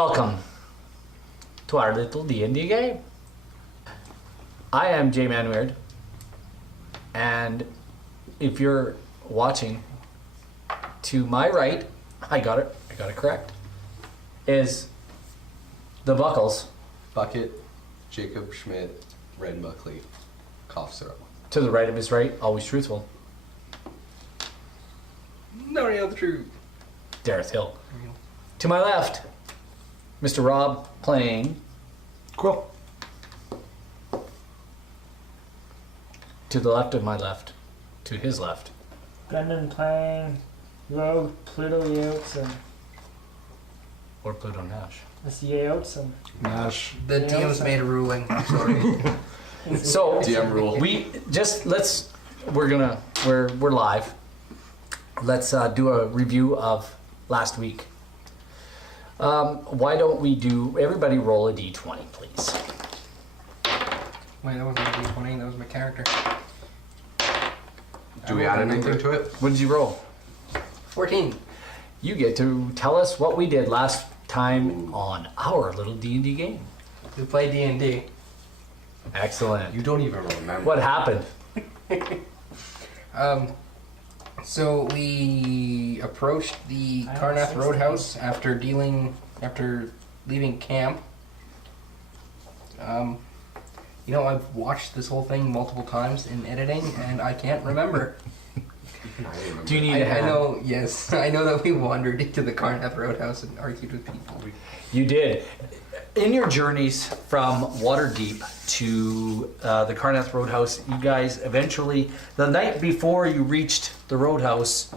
Welcome to Our Little D&D Game. I am Jay Manweird, and if you're watching, to my right, I got it correct, is the Buckles. Bucket, Jacob Schmidt, Red Buckley, cough syrup. To the right of his right, always truthful, Nobody knows the truth. Dareth Hill. To my left, Mr. Rob playing Quill. to the left of my left, to his left. Brendan playing Rogue, Pluto Yates, and Or Pluto Nash. it's Yates and Nash. The DM's made a ruling. Sorry. So DM rule. we're live. Let's do a review of last week. Why don't we do everybody roll a d20, please? Wait, that wasn't a D20, that was my character. Do we add anything to it? What did you roll? 14. You get to tell us what we did last time on Our Little D&D Game. We play D&D. Excellent. You don't even remember. What happened? So we approached the Karnath Roadhouse after leaving camp. I've watched this whole thing multiple times in editing, and I can't remember. Do you need a hand? I know, yes. I know that we wandered into the Karnath Roadhouse and argued with people. You did. In your journeys from Waterdeep to the Karnath Roadhouse, you guys eventually, the night before you reached the Roadhouse,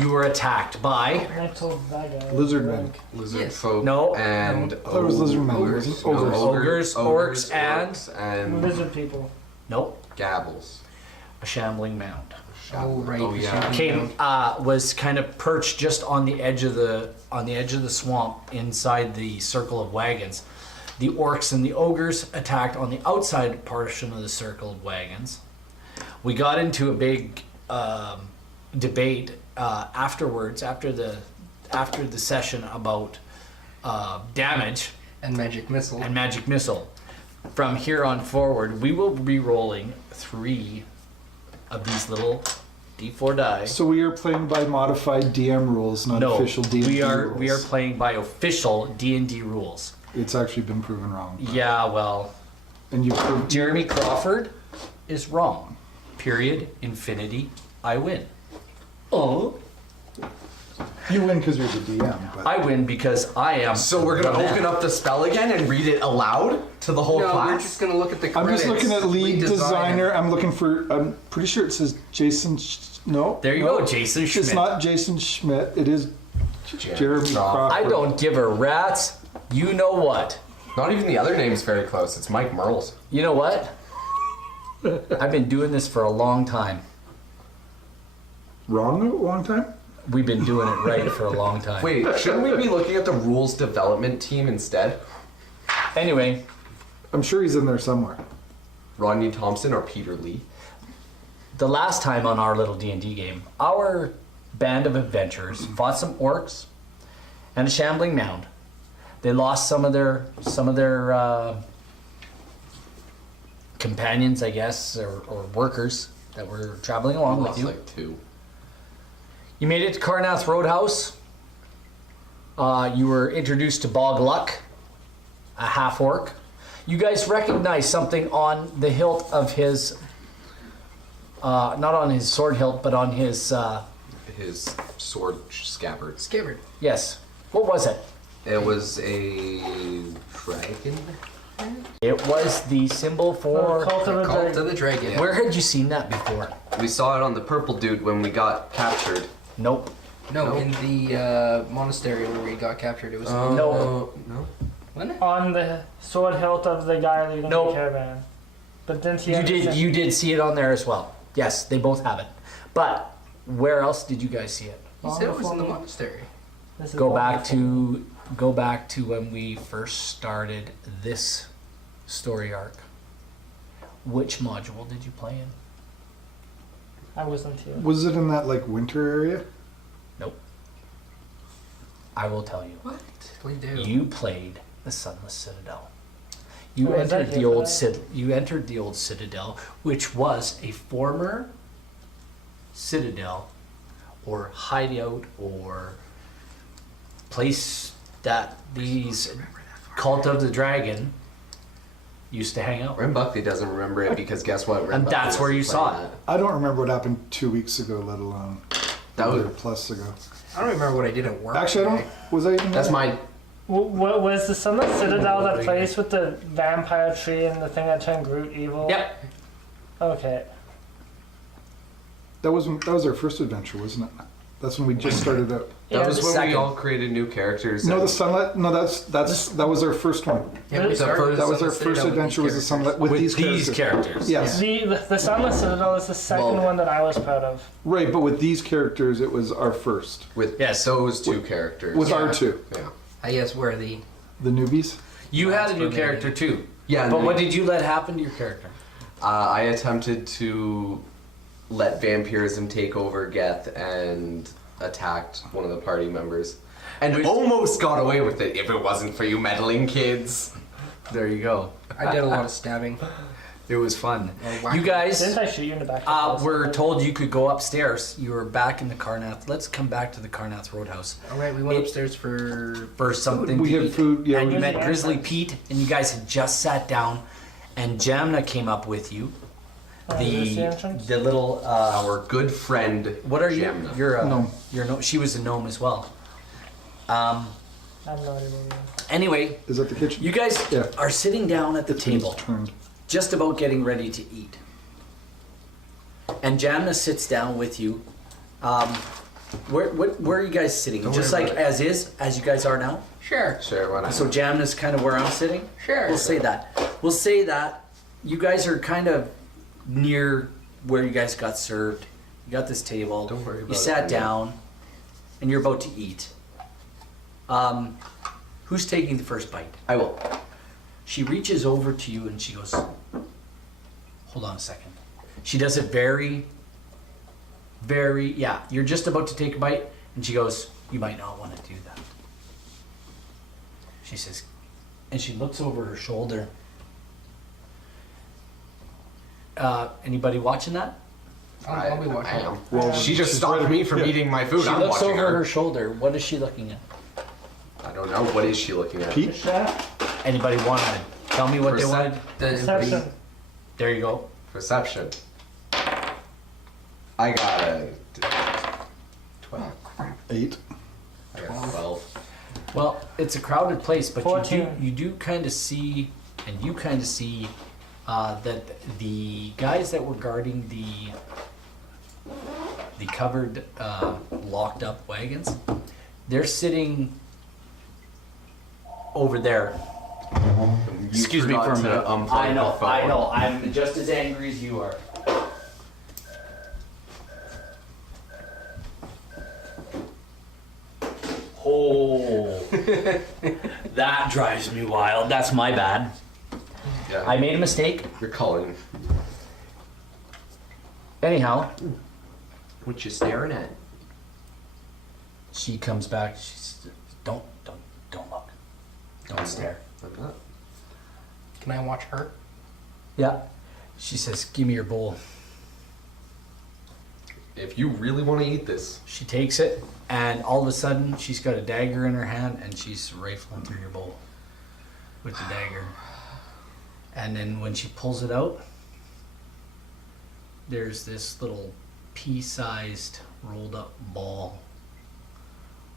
you were attacked by... and I told that guy. Lizardmen. Lizard Yes. folk No. and There was lizardmen. ogres. Ogres. Ogres, orcs, and Lizard people. Nope. gabbles. A shambling mound. Oh, right. Oh, the yeah. shambling Was kind of perched just on the edge of the swamp inside the circle of wagons. The orcs and the ogres attacked on the outside portion of the circle of wagons. We got into a big debate afterwards, after the session about damage and magic missile. and magic missile. From here on forward, we will be rolling 3 of these little D4 die. So we are playing by modified DM rules, not official D&D we are rules. we are playing by official D&D rules. It's actually been proven wrong. but- Yeah, well, And you proved Jeremy Crawford is wrong. Period. Infinity. I win. Oh. you win because you're the DM. But I win because I am. So we're gonna open up the spell again and read it aloud to the whole No, class? we're just gonna look at the I'm credits. just looking at lead designer. I'm looking for. I'm pretty sure it says Jason. No. There you no. go, Jason Schmidt. It's not Jason Schmidt. It is Jeremy Crawford. I don't give a rat's. You know what? Not even the other name's very close. It's Mike Merles. You know what? I've been doing this for a long time. Wrong a long time. We've been doing it right for a long time. Wait, shouldn't we be looking at the rules development team instead? Anyway, I'm sure he's in there somewhere. Rodney Thompson or Peter Lee? the last time on Our Little D&D Game, our band of adventurers fought some orcs and a shambling mound. They lost some of their companions, I guess, or workers that were traveling along with Lost you. like 2. You made it to Karnath Roadhouse. You were introduced to Bog Luck, a half-orc. You guys recognize something on the hilt of his, not on his sword hilt, but on his, His sword scabbard. Scabbard. yes. What was it? It was a dragon? It was the symbol for... Cult of a Cult Dragon. of the Dragon. Yeah. Where had you seen that before? We saw it on the purple dude when we got captured. Nope. No, in the monastery where we got captured. It was. No. No. Wasn't it? On the sword hilt of the guy leading Nope. the caravan. But didn't he You have did. You did see it on there as well. Yes, they both have it. But where else did you guys see it? He said it was in the monastery. This is Go back wonderful. to when we first started this story arc. Which module did you play in? I wasn't here. Was it in that like winter area? Nope. I will tell you. What? Please do. You played the Sunless Citadel. You Oh, is that entered the old different? you entered the old Citadel, which was a former citadel or hideout or place that these cult of the dragon used to hang out. Ren Buckley doesn't remember it because guess what? Ren And Buckley that's where wasn't you saw playing it. I don't remember what happened 2 weeks ago, let alone That a was year plus ago. I don't remember what I did at work. Actually, I today. don't. Was I even? That's there? my. What was the Sunless Citadel that place with the vampire tree and the thing that turned Groot evil? Yep. Okay. That was our first adventure, wasn't it? That's when we just started out. That Yeah, was the when second. we all created new characters. No, and- the sunlight. No, that was our first one. Yeah, we The started first- That was our Sunless first Citadel with adventure. Was the these sunlight with, these characters? characters. Yes, The Sunless Citadel is the second Well- one that I was proud of. right. But with these characters, it was our first. with Yes. those two characters. With Yeah. our two, Yeah. I guess where the the newbies. You had a new That's character too. Yeah. But and what then, did you let happen to your character? I attempted to let vampirism take over Geth and attacked one of the party members. And almost got away with it if it wasn't for you meddling kids. There you go. I did a lot of stabbing. It was fun. Oh, You wacky. guys Didn't I shoot you in the back? of the were house? told you could go upstairs. You were back in the Carnath. Let's come back to the Carnath Roadhouse All right, we went It- upstairs for. for something We to had eat. food. Yeah, And you we, met Yeah. Grizzly Pete, and you guys had just sat down, and Jamna came up with you. Oh, is this the entrance? The little Our good friend. what are you? Jamna. You're a Gnome. You're a gnome. She was a gnome as well. I have no idea where we are. Anyway, is that the kitchen? you guys Yeah. are sitting down at the Things table, turned. just about getting ready to eat. And Jamna sits down with you. Where are you guys sitting? Don't Just worry like about as you guys are now? Sure. Sure, why not? So Jamna's kind of where I'm sitting? Sure. We'll say that. We'll say that you guys are kind of near where you guys got served. You got this table. Don't worry about You it, sat I know. down, and you're about to eat. Who's taking the first bite? I will. She reaches over to you and she goes, hold on a second. She does it very, yeah, you're just about to take a bite, and she goes, you might not want to do that. She says, and she looks over her shoulder. Anybody watching that? I'll be watching. I am. Well, She just she's stopped right- me from yeah. eating my food. She I'm looks watching over her her. shoulder. What is she looking at? I don't know. What is she looking at? Pete? Anybody want to tell me what they wanted? Perception. There you go. Perception. I got a 12. 8. I got 12. Well, it's a crowded place, but 14. you do kind of see, and you kind of see that the guys that were guarding the covered, locked up wagons, they're sitting over there. You Excuse me forgot for a to minute. unplug I the know, phone. I know. I'm just as angry as you are. Oh, that drives me wild. That's my bad. Yeah. I made a mistake. You're calling. Anyhow, What you staring at? she comes back. She's don't look. Don't stare. I'm not. Can I watch her? Yeah. She says, "Give me your bowl." If you really want to eat this, She takes it, and all of a sudden, she's got a dagger in her hand, and she's rifling through your bowl with the dagger. And then when she pulls it out, there's this little pea-sized rolled up ball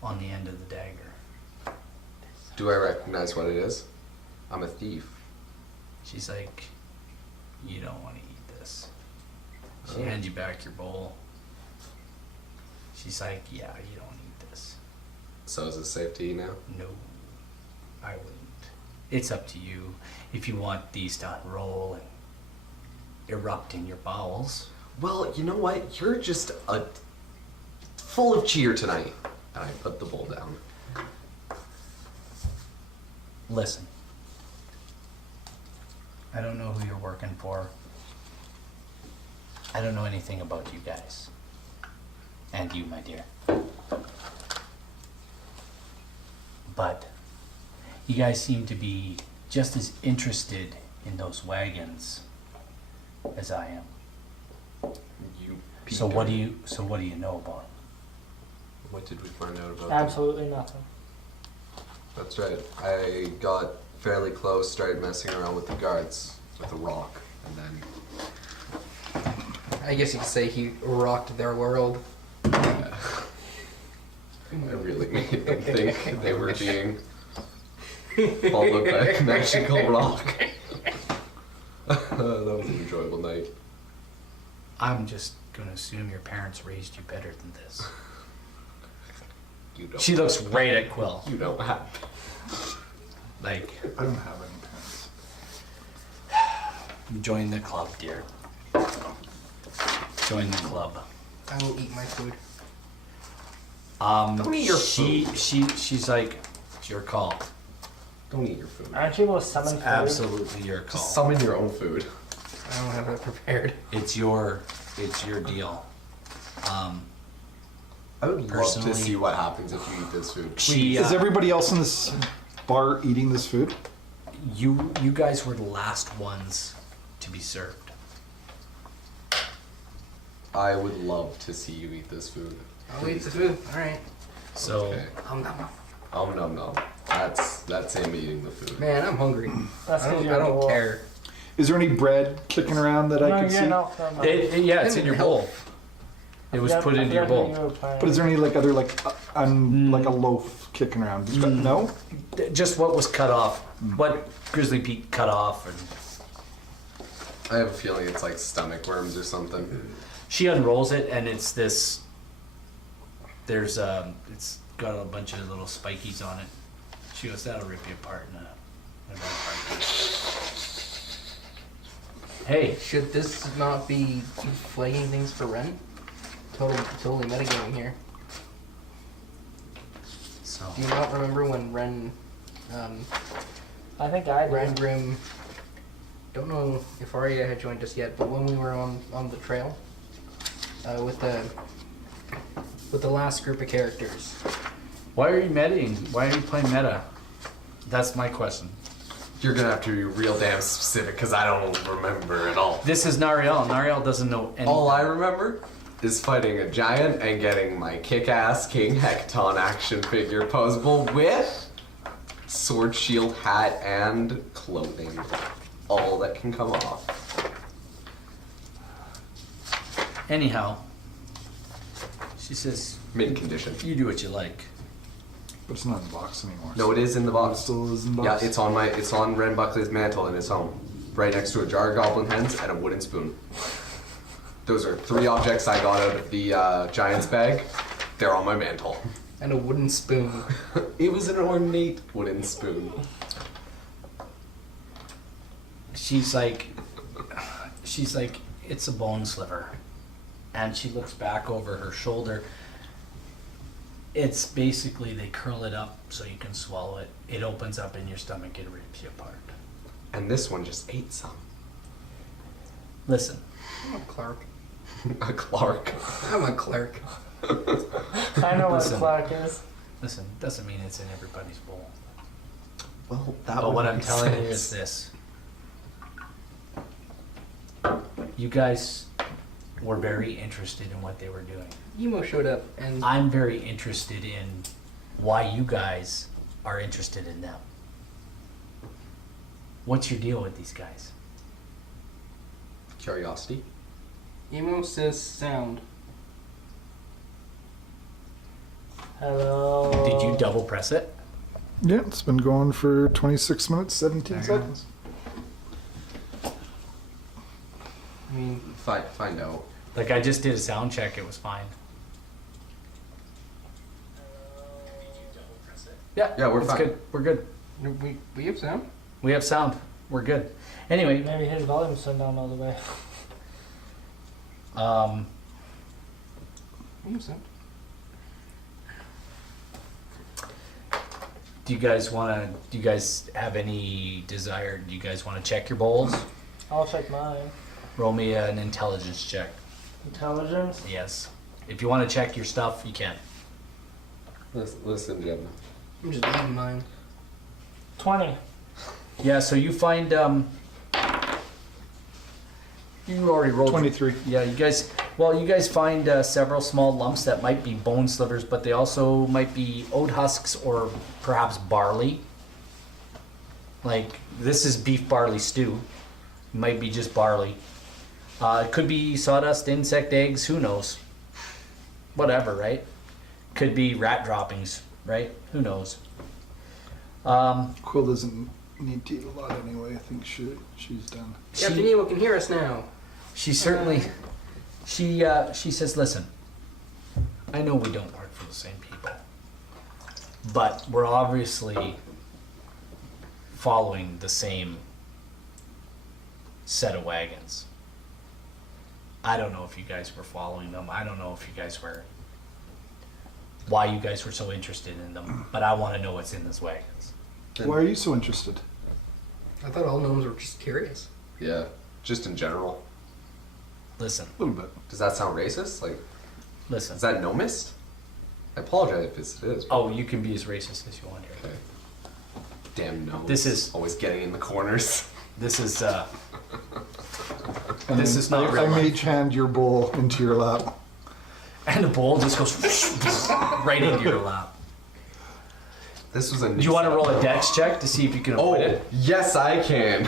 on the end of the dagger. do I recognize what it is? I'm a thief. She's like, "You don't want to eat this." She Oh. hands you back your bowl. She's like, "Yeah, you don't eat this." So is it safe to eat now? No, I wouldn't. It's up to you. If you want these to unroll and erupt in your bowels. Well, you know what? You're just full of cheer tonight. And I put the bowl down. Listen, I don't know who you're working for. I don't know anything about you guys. And you, my dear. But you guys seem to be just as interested in those wagons as I am. You. So what do you know about them? What did we find out about them? Absolutely nothing. That's right. I got fairly close, started messing around with the guards with a rock, and then I guess you could say he rocked their world. I really made them think they were being followed by a magical rock. That was an enjoyable night. I'm just gonna assume your parents raised you better than this. You don't. She looks right at Quill. You don't have. Like, I don't have any parents. join the club, dear. Join the club. I will eat my food. Don't eat your She's like, it's your call. Don't eat your food. Aren't you able to summon It's food? absolutely your call. Just summon your own food. I don't have that prepared. It's your deal. I would love to Personally- see what happens if you eat this food. She, Is everybody else in this bar eating this food? you guys were the last ones to be served. I would love to see you eat this food. I'll eat the food. All right. So Okay. Nom. Nom. That's him eating the food. Man, I'm hungry. That's I 'cause don't, you're I don't poor. care. Is there any bread kicking around that I No, could yeah, see? no, no. yeah, it's in your bowl. It was put into your bowl. But is there any like other like like a loaf kicking around? Just no. Just what was cut off. What Grizzly Pete cut off, and I have a feeling it's like stomach worms or something. she unrolls it, and it's this. There's it's got a bunch of little spikies on it. She goes, "That'll rip you apart in a heartbeat." Hey, Should this not be flagging things for Ren? Totally metagaming here. so Do you not remember when Ren, I think I Ren did. Grim? Don't know if Arya had joined us yet, but when we were on the trail with the last group of characters, why are you metaing? Why are you playing meta? That's my question. You're gonna have to be real damn specific because I don't remember at all. This is Nariel. Nariel doesn't know anything. All I remember is fighting a giant and getting my kick-ass King Hecton action figure posable with sword, shield, hat, and clothing. All that can come off. Anyhow, she says, Mint condition. "You do what you like." But it's not in the box anymore. No, it is in the It box. still is in the Yeah, box. it's on Ren Buckley's mantle in his home, right next to a jar of goblin hens and a wooden spoon. Those are 3 objects I got out of the giant's bag. They're on my mantle. and a wooden spoon. It was an ornate wooden spoon. She's like, it's a bone sliver, and she looks back over her shoulder. It's basically they curl it up so you can swallow it. It opens up in your stomach. It rips you apart. And this one just ate some. Listen, I'm a clerk. A Clark. I'm a clerk. I know what Listen. a clock is. listen. Doesn't mean it's in everybody's bowl. Well, that But would what I'm make telling you sense. is this: you guys were very interested in what they were doing. Emo showed up, and I'm very interested in why you guys are interested in them. What's your deal with these guys? Curiosity. Emo says sound. Hello. Did you double press it? Yeah, it's been going for 26 minutes, 17 There you go. seconds. I mean, Find out. Like I just did a sound check, it was fine. Yeah, Yeah, we're it's fine. good. We're good. we have sound. We have sound. We're good. Anyway, Maybe his volume's turned down all the way. We have sound. do you guys have any desire? Do you guys want to check your bowls? I'll check mine. Roll me an intelligence check. Intelligence. Yes. If you want to check your stuff, you can. Listen, Jim. I'm just eating mine. 20. Yeah, so you find you already rolled 23. Yeah, you guys find several small lumps that might be bone slivers, but they also might be oat husks or perhaps barley. Like this is beef barley stew. Might be just barley. It could be sawdust, insect eggs, who knows? Whatever, right? Could be rat droppings, right? Who knows? Quill doesn't need to eat a lot anyway. I think she's done. Captain Nemo can hear us now. She certainly, she says, listen, I know we don't work for the same people, but we're obviously following the same set of wagons. I don't know if you guys were following them. I don't know if you guys were, why you guys were so interested in them, but I want to know what's in those wagons. Why are you so interested? I thought all gnomes were just curious. Yeah, just in general. Listen, A little bit. Does that sound racist? Like, listen. is that nomist? I apologize if it is. Oh, you can be as racist as you want here. Okay. Damn gnomes. This is- always getting in the corners. This is, And this then is not I real life. mage hand your bowl into your lap. And the bowl just goes right into your lap. This was a. Do you want to roll a dex check to see if you can avoid Oh, it? yes, I can.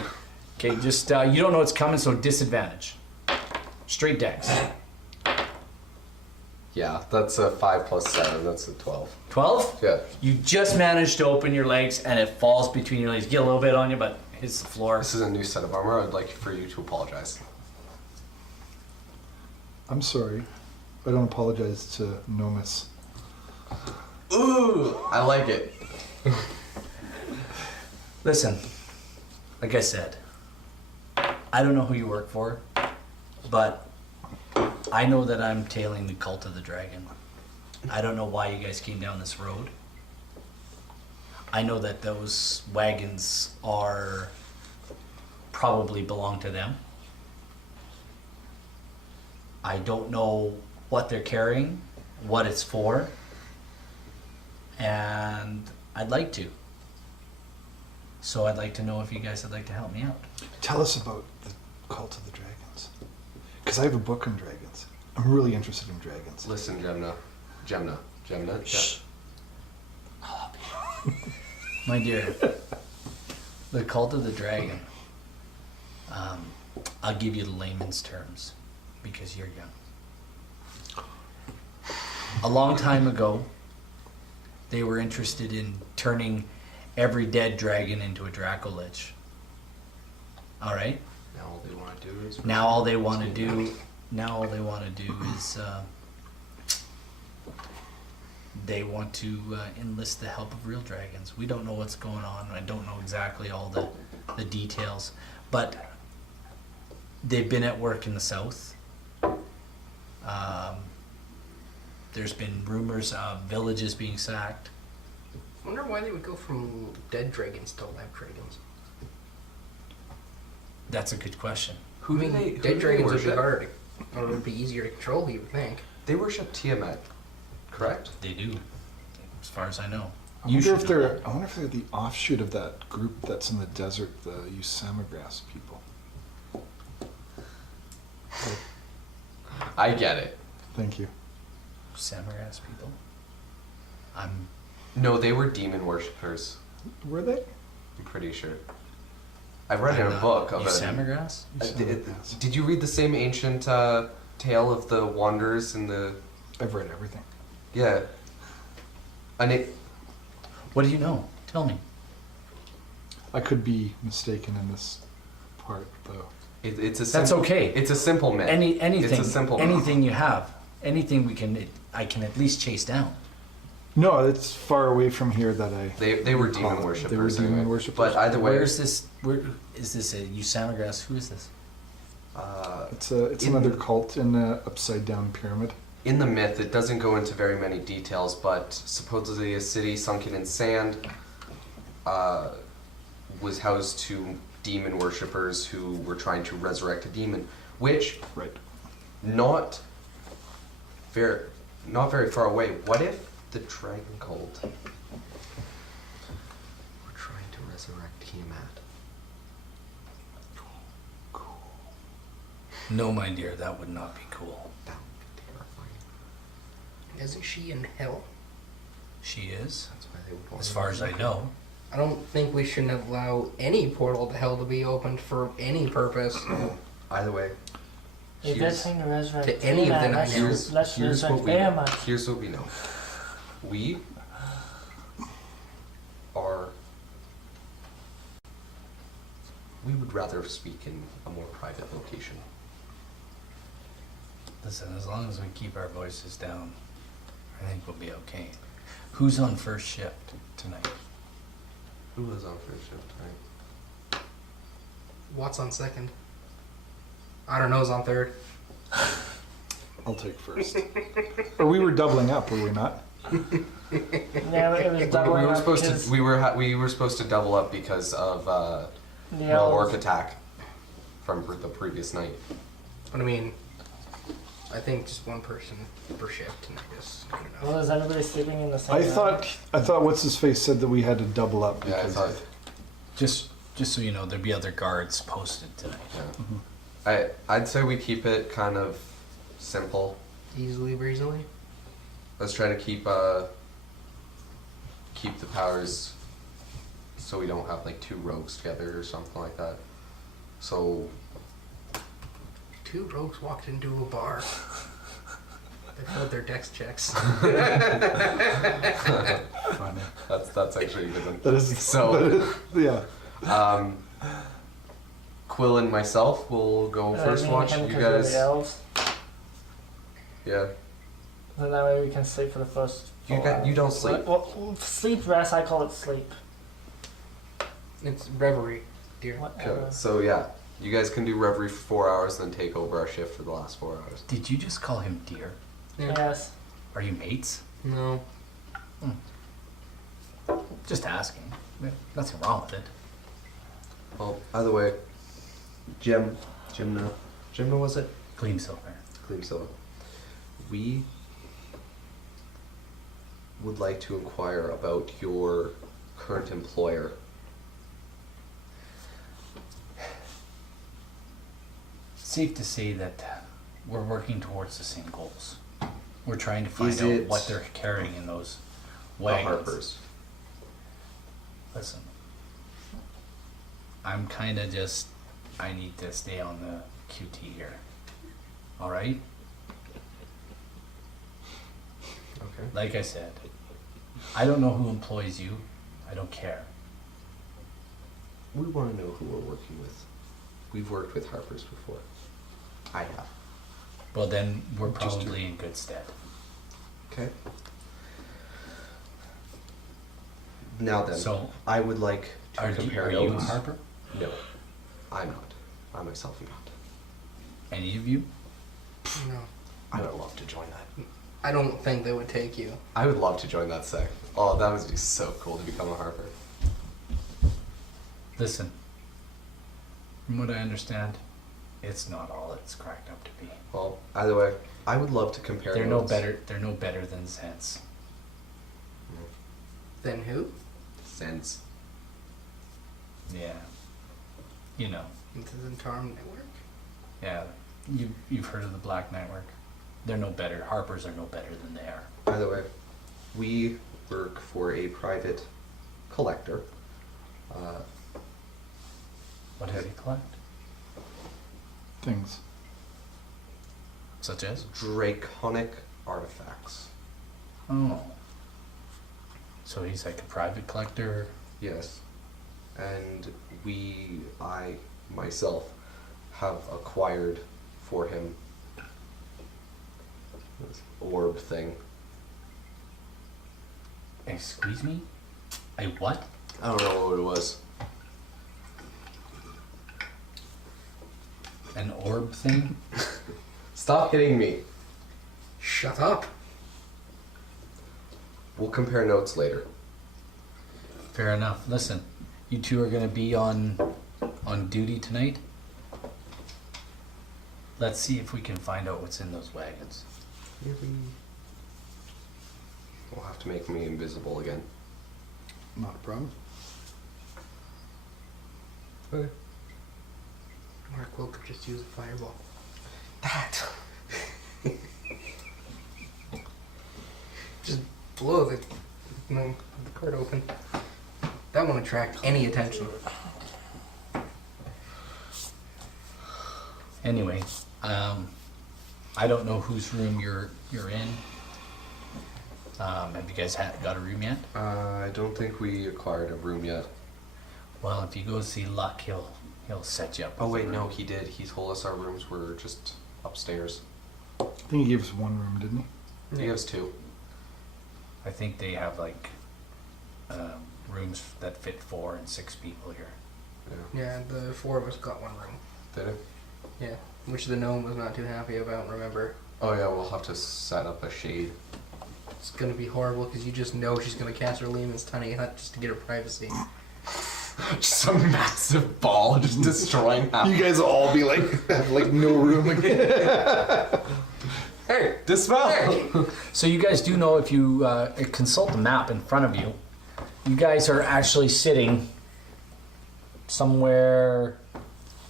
Okay, just you don't know it's coming, so disadvantage. Straight dex. Yeah, that's a 5 plus 7. That's a 12. 12? Yeah. You just managed to open your legs and it falls between your legs. Get a little bit on you, but hits the floor. This is a new set of armor. I'd like for you to apologize. I'm sorry. I don't apologize to Nomis. Ooh, I like it. Listen, like I said, I don't know who you work for, but I know that I'm tailing the cult of the dragon. I don't know why you guys came down this road. I know that those wagons are probably belong to them. I don't know what they're carrying, what it's for, and I'd like to. So I'd like to know if you guys would like to help me out. Tell us about the Cult of the Dragons. Because I have a book on dragons. I'm really interested in dragons. Listen, Gemna. Shh. My dear, the cult of the dragon. I'll give you the layman's terms because you're young. A long time ago, they were interested in turning every dead dragon into a Dracolich. All right. Now all they want to do is. Now all they want to do is they want to enlist the help of real dragons. We don't know what's going on. I don't know exactly all the details, but they've been at work in the south. There's been rumors of villages being sacked. I wonder why they would go from dead dragons to live dragons. That's a good question. Who do they? Dead dragons would be harder, or would be easier to control. You would think. They worship Tiamat, correct? They do, as far as I know. I You wonder, should know. I wonder if they're the offshoot of that group that's in the desert, the Usamagrass people. I get it. Thank you. Samurai-ass people. No, they were demon worshippers. Were they? I'm pretty sure. I read in a book of it. Sammergrass? Did you read the same ancient tale of the wanderers and the? I've read everything. Yeah. And it. What do you know? Tell me. I could be mistaken in this part, though. It's a. That's okay. It's a simple myth. Anything. It's a simple myth. Anything you have. Anything I can at least chase down. No, it's far away from here that I. They were demon They were worshippers. demon anyway. worshippers. But either way, Where is this? Where is this? A Usamagrass? Who is this? It's another cult in the upside down pyramid. in the myth, it doesn't go into very many details, but supposedly a city sunken in sand was housed to demon worshippers who were trying to resurrect a demon, which Right. not very far away. What if the dragon cult you mad. No, my dear, that would not be cool. That would be terrifying. Isn't she in hell? She is, That's why they would want as far as I know. I don't think we should allow any portal to hell to be opened for any purpose. Either way, If here's, that's thing to resurrect to any of the Baymax, nine here's, let's here's what resurrect we know. Baymax. Here's what we know. We are. We would rather speak in a more private location. Listen, as long as we keep our voices down, I think we'll be okay. Who's on first shift tonight? Who was on first shift tonight? What's on second? I don't know. Who's on third? I'll take first. Or we were doubling up, were we not? Yeah, it was We doubling were up supposed because to. We were supposed to double up because of the the elves- orc attack from the previous night. But I mean, I think just one person per shift tonight is good enough. Well, is everybody sleeping in the same I room? thought what's his face said that we had to double up Yeah, I because thought. Just so you know, there'll be other guards posted tonight. Yeah. I'd say we keep it kind of simple. Easily, breezily. Let's try to keep the powers so we don't have like two rogues together or something like that. So Two rogues walked into a bar. They failed their dex checks. funny. that's actually a good one. That is So yeah. Quill and myself will go first me and watch. him, You 'cause we're guys, the elves. yeah. Then that way we can sleep for the first. You don't sleep. Well, sleep, rest. I call it sleep. It's reverie, dear. Whatever. Okay. So yeah, you guys can do reverie for 4 hours, then take over our shift for the last 4 hours. Did you just call him dear? Yeah. Yes. Are you mates? No. Just asking. Nothing wrong with it. Well, either way, Jimna was it? Gleam silver. Gleam Silva. We would like to inquire about your current employer. Safe to say that we're working towards the same goals. We're trying to find Is out it what they're carrying in those The wagons. Harpers. Listen, I'm kind of just, I need to stay on the QT here. All right? Okay. Like I said, I don't know who employs you. I don't care. We want to know who we're working with. We've worked with Harpers before. I have. Well, then we're Just probably in good stead. Okay. Now then, So, I would like to Are compare you a notes. Harper? No, I'm not. I myself am not. Any of you? No. I would love to join that. I don't think they would take you. I would love to join that sect. Oh, that would be so cool to become a Harper. Listen, from what I understand, it's not all it's cracked up to be. Well, either way, I would love to compare They're no notes. better. They're no better than Zens. Then who? Sense. Yeah. You know. Into the Tarm Network? Yeah. You've heard of the Black Network. They're no better. Harpers are no better than they are. Either way, we work for a private collector. What does he collect? Things. Such as? Draconic artifacts. Oh. So he's like a private collector. Yes. And I myself, have acquired for him this orb thing. Excuse me? A what? I don't know what it was. An orb thing? Stop hitting me. Shut up. We'll compare notes later. Fair enough. Listen, you two are gonna be on duty tonight. Let's see if we can find out what's in those wagons. We'll have to make me invisible again. Not a problem. Or Quill could just use a fireball. That. Just blow the card open. That won't attract any attention. Anyway, I don't know whose room you're in. Have you guys got a room yet? I don't think we acquired a room yet. Well, if you go see Luck, he'll set you up. Oh with wait, a no, room. he did. He told us our rooms were just upstairs. I think he gave us one room, didn't he? He gave us 2. I think they have like rooms that fit 4 and 6 people here. Yeah. Yeah, the 4 of us got one room. Did it? Yeah, which the gnome was not too happy about, remember? Oh yeah, we'll have to set up a shade. It's gonna be horrible because you just know she's gonna cast her Lehman's Tunny just to get her privacy. Just a massive ball just destroying half. You guys will all be like, have like no room again. Hey, dispel! So you guys do know, if you consult the map in front of you, you guys are actually sitting somewhere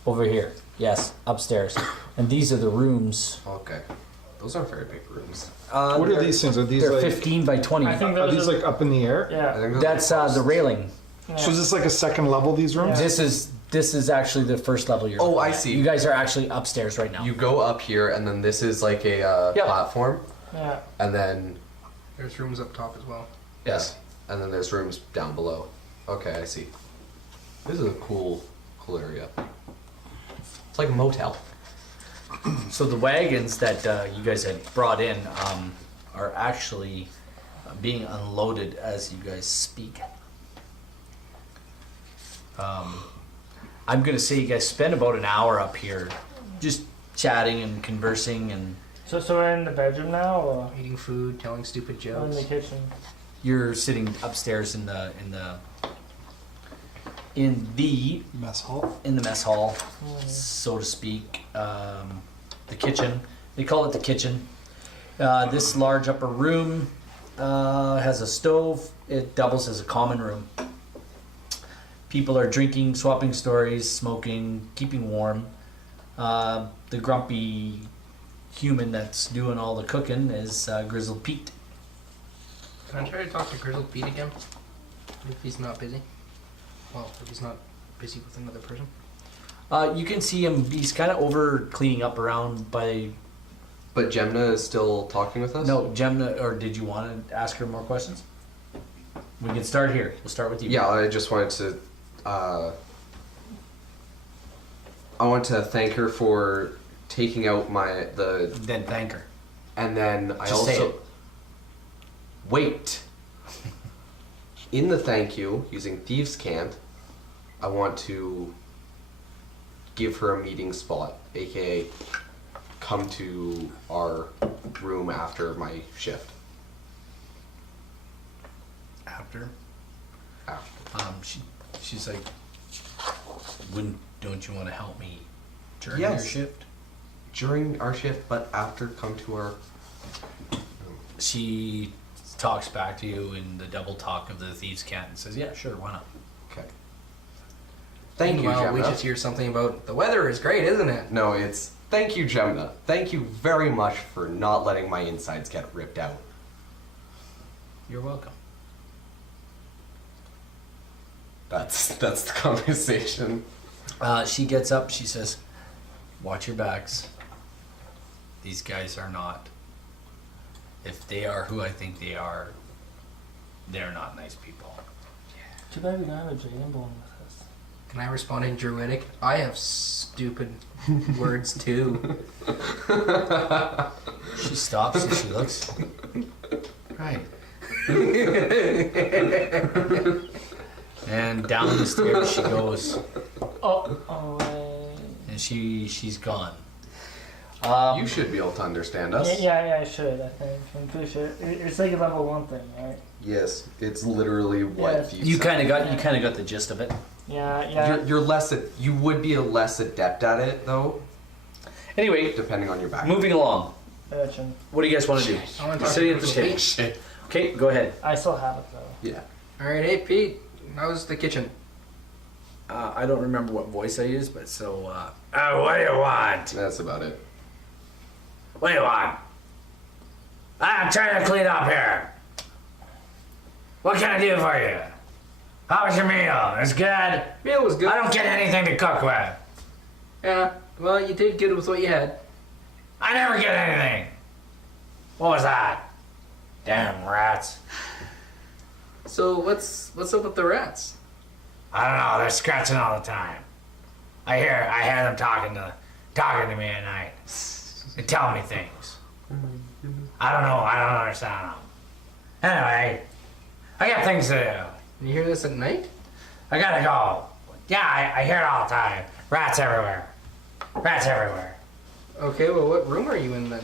over here. Yes, upstairs. And these are the rooms. Okay. Those aren't very big rooms. What are these things? Are these They're like 15 by 20. I think are those these are, like up in the air? I yeah. think those That's are the railing. yeah. So is this like a second level? These rooms? Yeah. This is actually the first level you're Oh, looking I at. see. You guys are actually upstairs right now. You go up here, and then this is like a Yep. platform, Yeah. and then There's rooms up top as well. Yes. and then there's rooms down below. Okay, I see. This is a cool area. It's like a motel. So the wagons that you guys had brought in are actually being unloaded as you guys speak. I'm gonna say you guys spend about an hour up here, just chatting and conversing, and So we're in the bedroom now, or Eating food, telling stupid or in the jokes. kitchen? you're sitting upstairs in the Mess hall. mess hall, so to speak. The kitchen. They call it the kitchen. This large upper room has a stove. It doubles as a common room. People are drinking, swapping stories, smoking, keeping warm. The grumpy human that's doing all the cooking is Grizzled Pete. Can I try to talk to Grizzled Pete again? If he's not busy? Well, if he's not busy with another person. You can see him. He's kind of over cleaning up around by. But Jemna is still talking with us? No, Jemna, or did you want to ask her more questions? We can start here. We'll start with you. Yeah, I just wanted to. I want to thank her for taking out Then thank her. and then I Just say also it. wait. In the thank you, using Thieves' Cant, I want to give her a meeting spot, aka come to our room after my shift. After. After. She's like, don't you want to help me during Yes. your shift? During our shift, but after come to our. She talks back to you in the double talk of the thieves' cat and says, "Yeah, sure, why not?" Okay. Thank you, Meanwhile, we Jemna. just hear something about the weather is great, isn't it? No, it's thank you, Jemna. Thank you very much for not letting my insides get ripped out. You're welcome. That's the conversation. She gets up. She says, "Watch your backs. These guys are not. If they are who I think they are, they're not nice people." Too bad we don't have a dragon bone with us. Can I respond in Druidic? I have stupid words too. She stops and she looks. Right. And down the stairs she goes, Oh, and she's gone. You should be able to understand us. yeah, I should. I think I'm pretty sure it's like a level 1 thing, right? Yes, it's literally what Yes. Thieves' You Cant kind of got the gist of it. Yeah. You're less. You would be a less adept at it though, Anyway, depending on your background. moving along. Urchin. What do you guys want to do? I want to You're talk sitting to at the Grizzled table. Pete. Shit. Okay, go ahead. I still have it though. Yeah. Alright, hey Pete, how's the kitchen? I don't remember what voice I used, but so, what do you want? That's about it. What do you want? I'm trying to clean up here. What can I do for you? How was your meal? It's good? Meal was good. I don't get anything to cook with. Yeah. Well, you did good with what you had. I never get anything. What was that? Damn rats. So what's up with the rats? I don't know, they're scratching all the time. I hear them talking to me at night. They tell me things. I don't know, I don't understand them. Anyway, I got things to do. You hear this at night? I gotta go. Yeah, I hear it all the time. Rats everywhere. Rats everywhere. Okay, well, what room are you in then?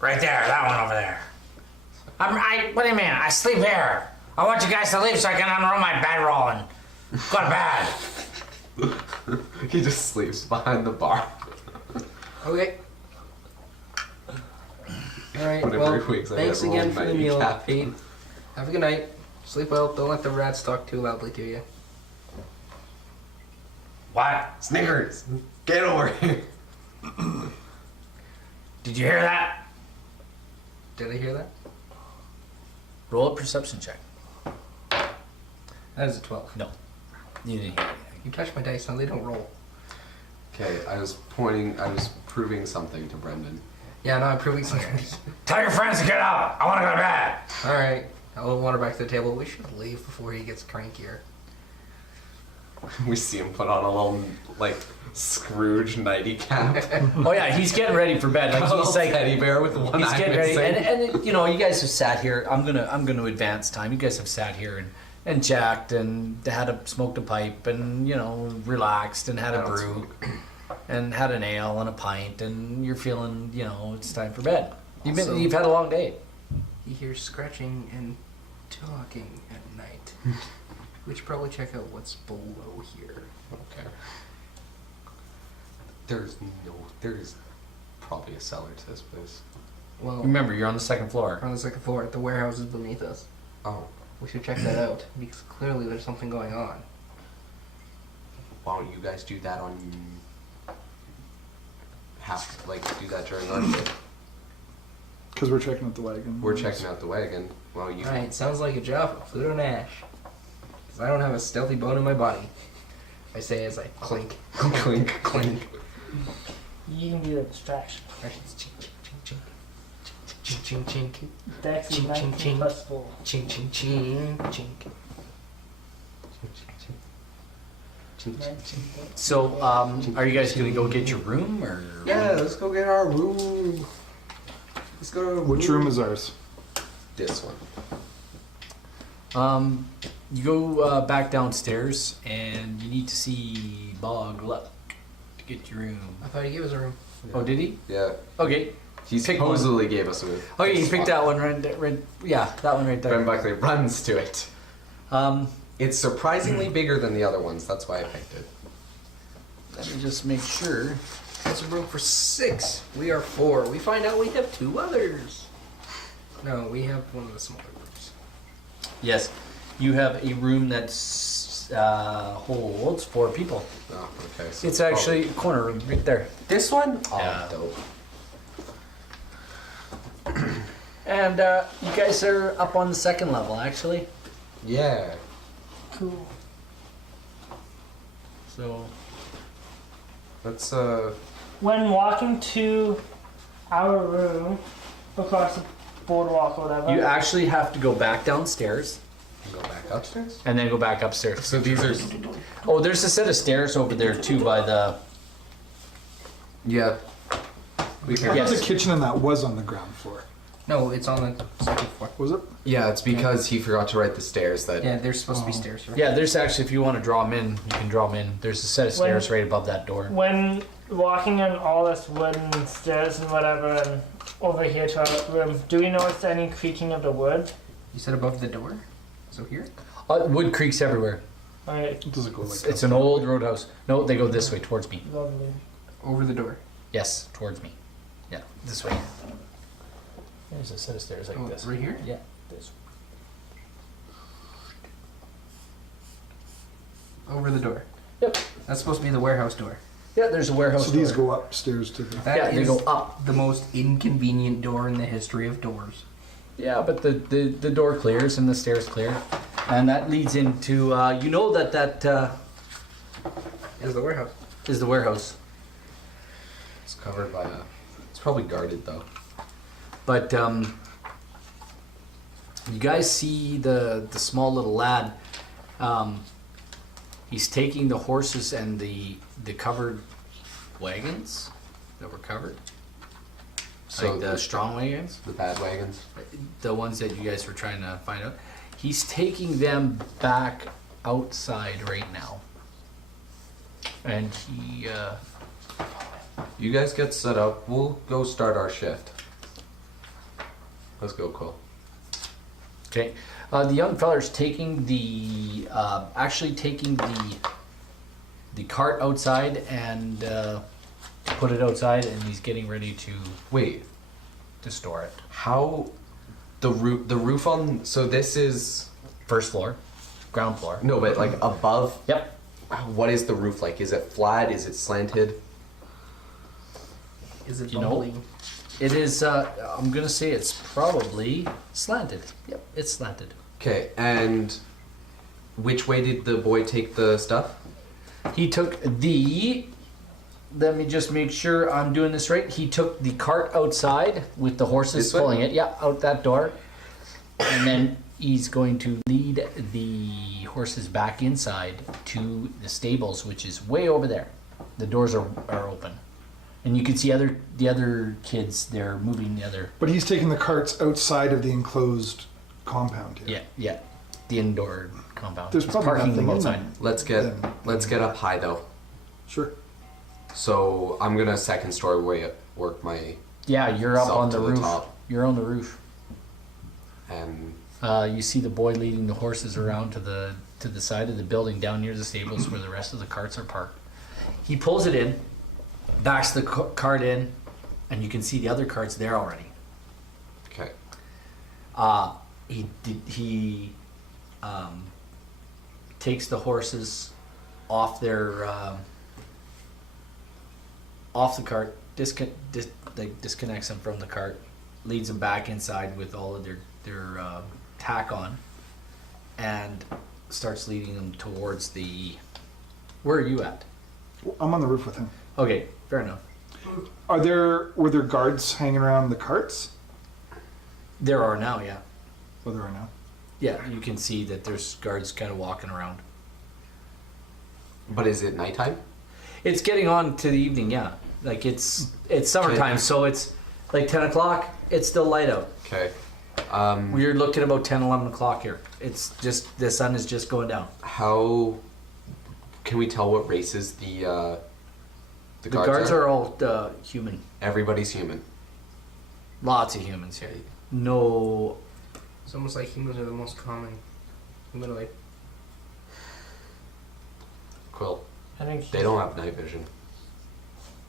Right there, that one over there. What do you mean? I sleep here. I want you guys to leave so I can unroll my bedroll and go to bed. He just sleeps behind the bar. Okay. Alright, Whenever well, he wakes up, thanks everyone again for the might be meal, caffeine. Pete. Have a good night. Sleep well. Don't let the rats talk too loudly to you. What? Snickers, get over here. Did you hear that? Did I hear that? Roll a perception check. That is a 12. No. You didn't hear anything. You touch my dice, now they don't roll. Okay, I was proving something to Brendan. Yeah, no, I'm proving something. Tell your friends to get out. I want to go to bed. Alright, I'll water back to the table. We should leave before he gets crankier. We see him put on a little, like, Scrooge nighty cap. Oh yeah, he's getting ready for bed. Like A little he's like teddy bear with one he's eye getting ready, missing. and you know, you guys have sat here. I'm gonna advance time. You guys have sat here and jacked and smoked a pipe and you know relaxed and had a brew and had an ale and a pint and you're feeling you know it's time for bed. You've had a long day. He hears scratching and talking at night. We should probably check out what's below here. Okay. There's probably a cellar to this place. Well, Remember, you're on the second floor. we're on the second floor. The warehouse is beneath us. Oh, We should check that out because clearly there's something going on. why don't you guys do that on do that during our day? Because we're checking out the wagon. We're checking out the wagon. Well, you Alright, sounds like a job for Pluto and Ash. Because I don't have a stealthy bone in my body. I say as I clink, clink. clink. You can be the distraction. Chink, chink, chink, chink, chink, chink, chink, Dex is Ching, ching, 19 ching. plus 4. chink, chink, chink, chink. 19. So, are you guys gonna go get your room or? Yeah, let's go get our room. Let's go to our Which room is ours? This one. You go back downstairs and you need to see Bog Luck to get your room. I thought he gave us a room. Oh, did he? Yeah. Okay. He Pick supposedly gave us a room. Okay, you picked that one right. Yeah, that one right there. Ben Buckley runs to it. Um, It's surprisingly bigger than the other ones. That's why I picked it. let me just make sure. That's a room for 6. We are 4. We find out we have 2 others. No, we have one of the smaller rooms. Yes, you have a room that's holds 4 people. Oh, okay. So It's actually a corner room right there. this one. Oh, Yeah. dope. And you guys are up on the second level, actually. Yeah. Cool. So Let's When walking to our room across the boardwalk or whatever, you actually have to go back downstairs go back upstairs. and then go back upstairs. So these are. Oh, there's a set of stairs over there too by the. Yeah. We I can. thought Yes. the kitchen and that was on the ground floor. No, it's on the second floor. Was it? Yeah, it's because he forgot to write the stairs that. Yeah, there's supposed to be stairs, right? Yeah, there's actually, if you want to draw them in, you can draw them in. There's a set of stairs right above that door. when walking on all this wooden stairs and whatever, and over here to our room, do we notice any creaking of the wood? You said above the door? So here? Wood creaks everywhere. Alright, Does it go like It's an old roadhouse. No, they go this way, towards me. lovely. Over the door. Yes, towards me. Yeah, this way. There's a set of stairs like Oh, this. right here? Yeah, this. over the door. Yep. That's supposed to be the warehouse door. Yeah, there's a warehouse So these door. go upstairs to the. That Yeah, they is go up. the most inconvenient door in the history of doors. Yeah, but the door clears and the stairs clear. And that leads into, you know that Is the warehouse. is the warehouse. It's covered by a. It's probably guarded though. But you guys see the small little lad. He's taking the horses and the covered wagons that were covered. So Like the strong wagons. the bad wagons. The ones that you guys were trying to find out. He's taking them back outside right now. And he, You guys get set up. We'll go start our shift. Let's go, Cole. okay. The young feller's taking actually taking the cart outside and put it outside, and he's getting ready Wait, to store it. how the roof on? So this is First floor, ground floor. no, but like above. Yep. What is the roof like? Is it flat? Is it slanted? Is it You know- bumbling? It is. I'm gonna say it's probably slanted. Yep, it's slanted. Okay, and which way did the boy take the stuff? He took the. Let me just make sure I'm doing this right. He took the cart outside with the horses This way? pulling it. Yeah, out that door, and then he's going to lead the horses back inside to the stables, which is way over there. The doors are open, and you can see the other kids. They're moving the other. But he's taking the carts outside of the enclosed compound here. Yeah, the indoor compound. There's He's probably parking nothing them in outside. them. Let's get up high though. Sure. So I'm gonna second story work my Yeah, you're up Salt on the to the roof. top. You're on the roof. and You see the boy leading the horses around to the side of the building down near the stables where the rest of the carts are parked. He pulls it in, backs the cart in, and you can see the other carts there already. okay. He takes the horses off their off the cart, disconnects them from the cart, leads them back inside with all of their tack on, and starts leading them towards the. Where are you at? I'm on the roof with him. Okay, fair enough. Were there guards hanging around the carts? There are now, yeah. Whether or not. Yeah, you can see that there's guards kind of walking around. But is it nighttime? It's getting on to the evening, yeah. Like it's summertime, so it's like 10 o'clock. It's still light out. Okay. We're looking about 10, 11 o'clock here. It's just, the sun is just going down. How can we tell what races the Guards are all human. Everybody's human. Lots of humans here. No, It's almost like humans are the most common humanoid. Quill. I think They don't have night vision.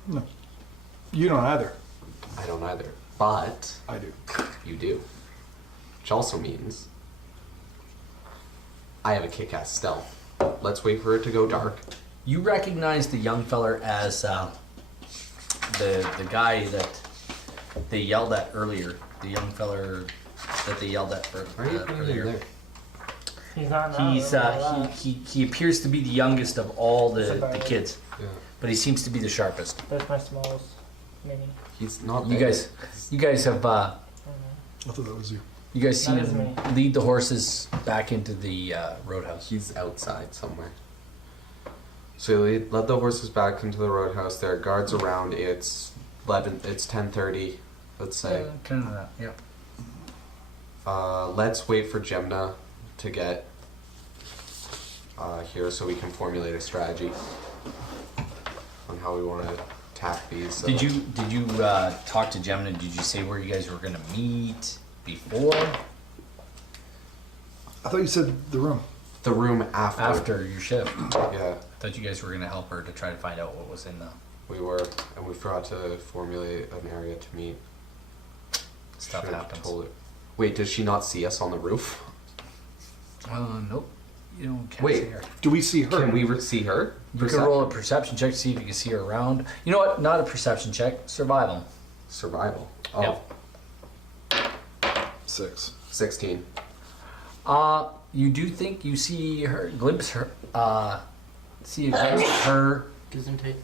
No. You don't either. I don't either. But I do. you do. Which also means I have a kick-ass stealth. Let's wait for it to go dark. you recognize the young feller as the guy that they yelled at earlier. The young feller that they yelled at Why are you putting it earlier. there? he's not now. He's he appears to be the youngest of all It's the about- kids, Yeah. but he seems to be the sharpest. That's my smallest mini. He's not You there. guys have I thought that was you. you guys see That is him me. lead the horses back into the roadhouse. He's outside somewhere. So they led the horses back into the roadhouse. There are guards around. It's 11. It's 10:30. Let's say. Kind of that. Yeah. Let's wait for Gemna to get here so we can formulate a strategy on how we want to attack these. Did you talk to Gemini? Did you say where you guys were gonna meet before? I thought you said the room. The room after. After your shift? Yeah, I thought you guys were gonna help her to try to find out what was in the we were, and we forgot to formulate an area to meet. stuff Should've happens. told her. Wait, does she not see us on the roof? Nope. You don't can't Wait. see her. Do we see her? Can we see her? You can roll a perception check to see if you can see her around. You know what? Not a perception check. Survival. Survival. Oh, Yep. 6. 16. You do think you see her, glimpse her, see a glimpse of her, Gesundheit.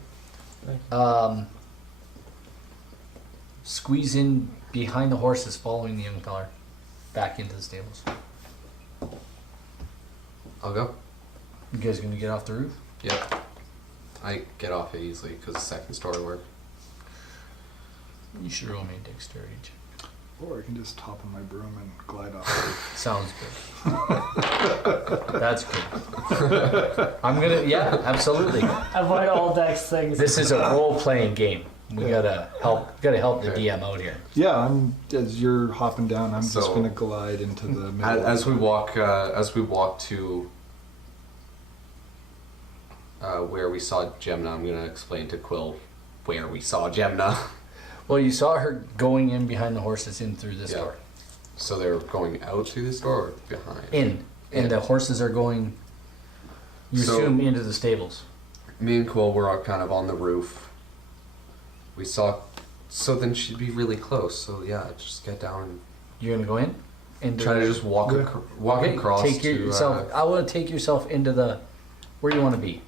squeeze in behind the horses following the young feller back into the stables. I'll go. You guys gonna get off the roof? Yep. I get off it easily because the second story work. You should roll me a dexterity check. Or I can just hop on my broom and glide off. Sounds good. That's good. I'm gonna, yeah, absolutely. Avoid all dex things. This is a role-playing game. We gotta help the DM out here. Yeah, as you're hopping down, I'm just So- going to glide into the middle. As we walk to where we saw Gemna, I'm gonna explain to Quill where we saw Gemna. Well, you saw her going in behind the horses in through this Yeah. door. So they're going out through this door or behind? In. And In. the horses are going, you So- assume, into the stables. Me and Quill were all kind of on the roof. We saw, so then she'd be really close. So yeah, just get down and You're gonna go in? And try to just walk okay, across take to. yourself. I want to take yourself into the where you want to be.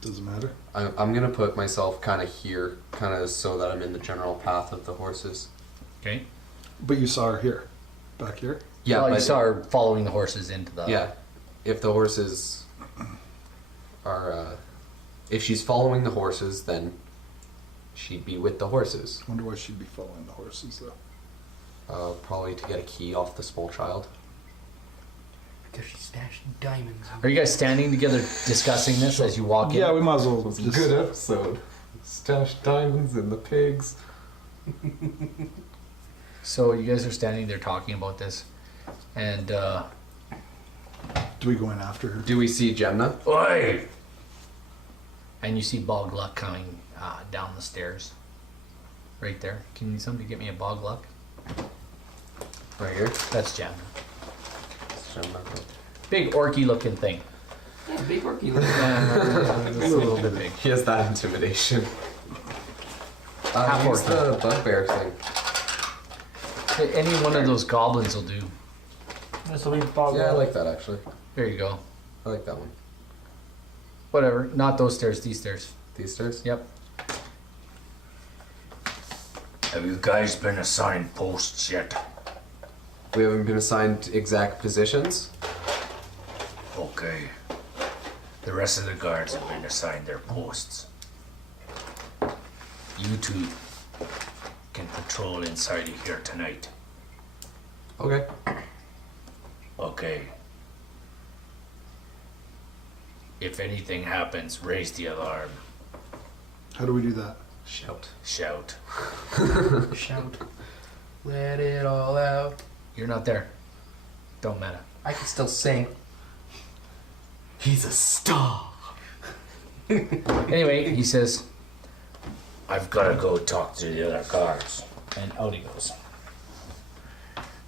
Doesn't matter. I'm gonna put myself kind of here, kind of so that I'm in the general path of the horses. Okay. But you saw her here. Back here? Yeah, Well, you but saw her following the horses into the. yeah, if the horses are, if she's following the horses, then she'd be with the horses. Wonder why she'd be following the horses, though. Probably to get a key off the small child. Because she's stashing diamonds. Are you guys standing together discussing this as you walk in? Yeah, we might as well just... episode. Stash diamonds in the pigs. So you guys are standing there talking about this, and Do we go in after her? Do we see Gemna? oi! And you see Bog Luck coming down the stairs. Right there. Can somebody get me a Bog Luck? Right here. That's Jam. It's Gemna. Big orky looking thing. Yeah, big orky. It's a little bit big. He has that intimidation. Half Use orc. the bugbear thing. Any one of those goblins will do. This will be bog. Yeah, I like that actually. There you go. I like that one. Whatever. Not those stairs, these stairs. These stairs? Yep. Have you guys been assigned posts yet? We haven't been assigned exact positions. Okay. The rest of the guards have been assigned their posts. You two can patrol inside of here tonight. Okay. Okay. If anything happens, raise the alarm. How do we do that? Shout. Shout. Shout. Let it all out. You're not there. Don't matter. I can still sing. He's a star. Anyway, he says, I've gotta go talk to the other guards. and out he goes.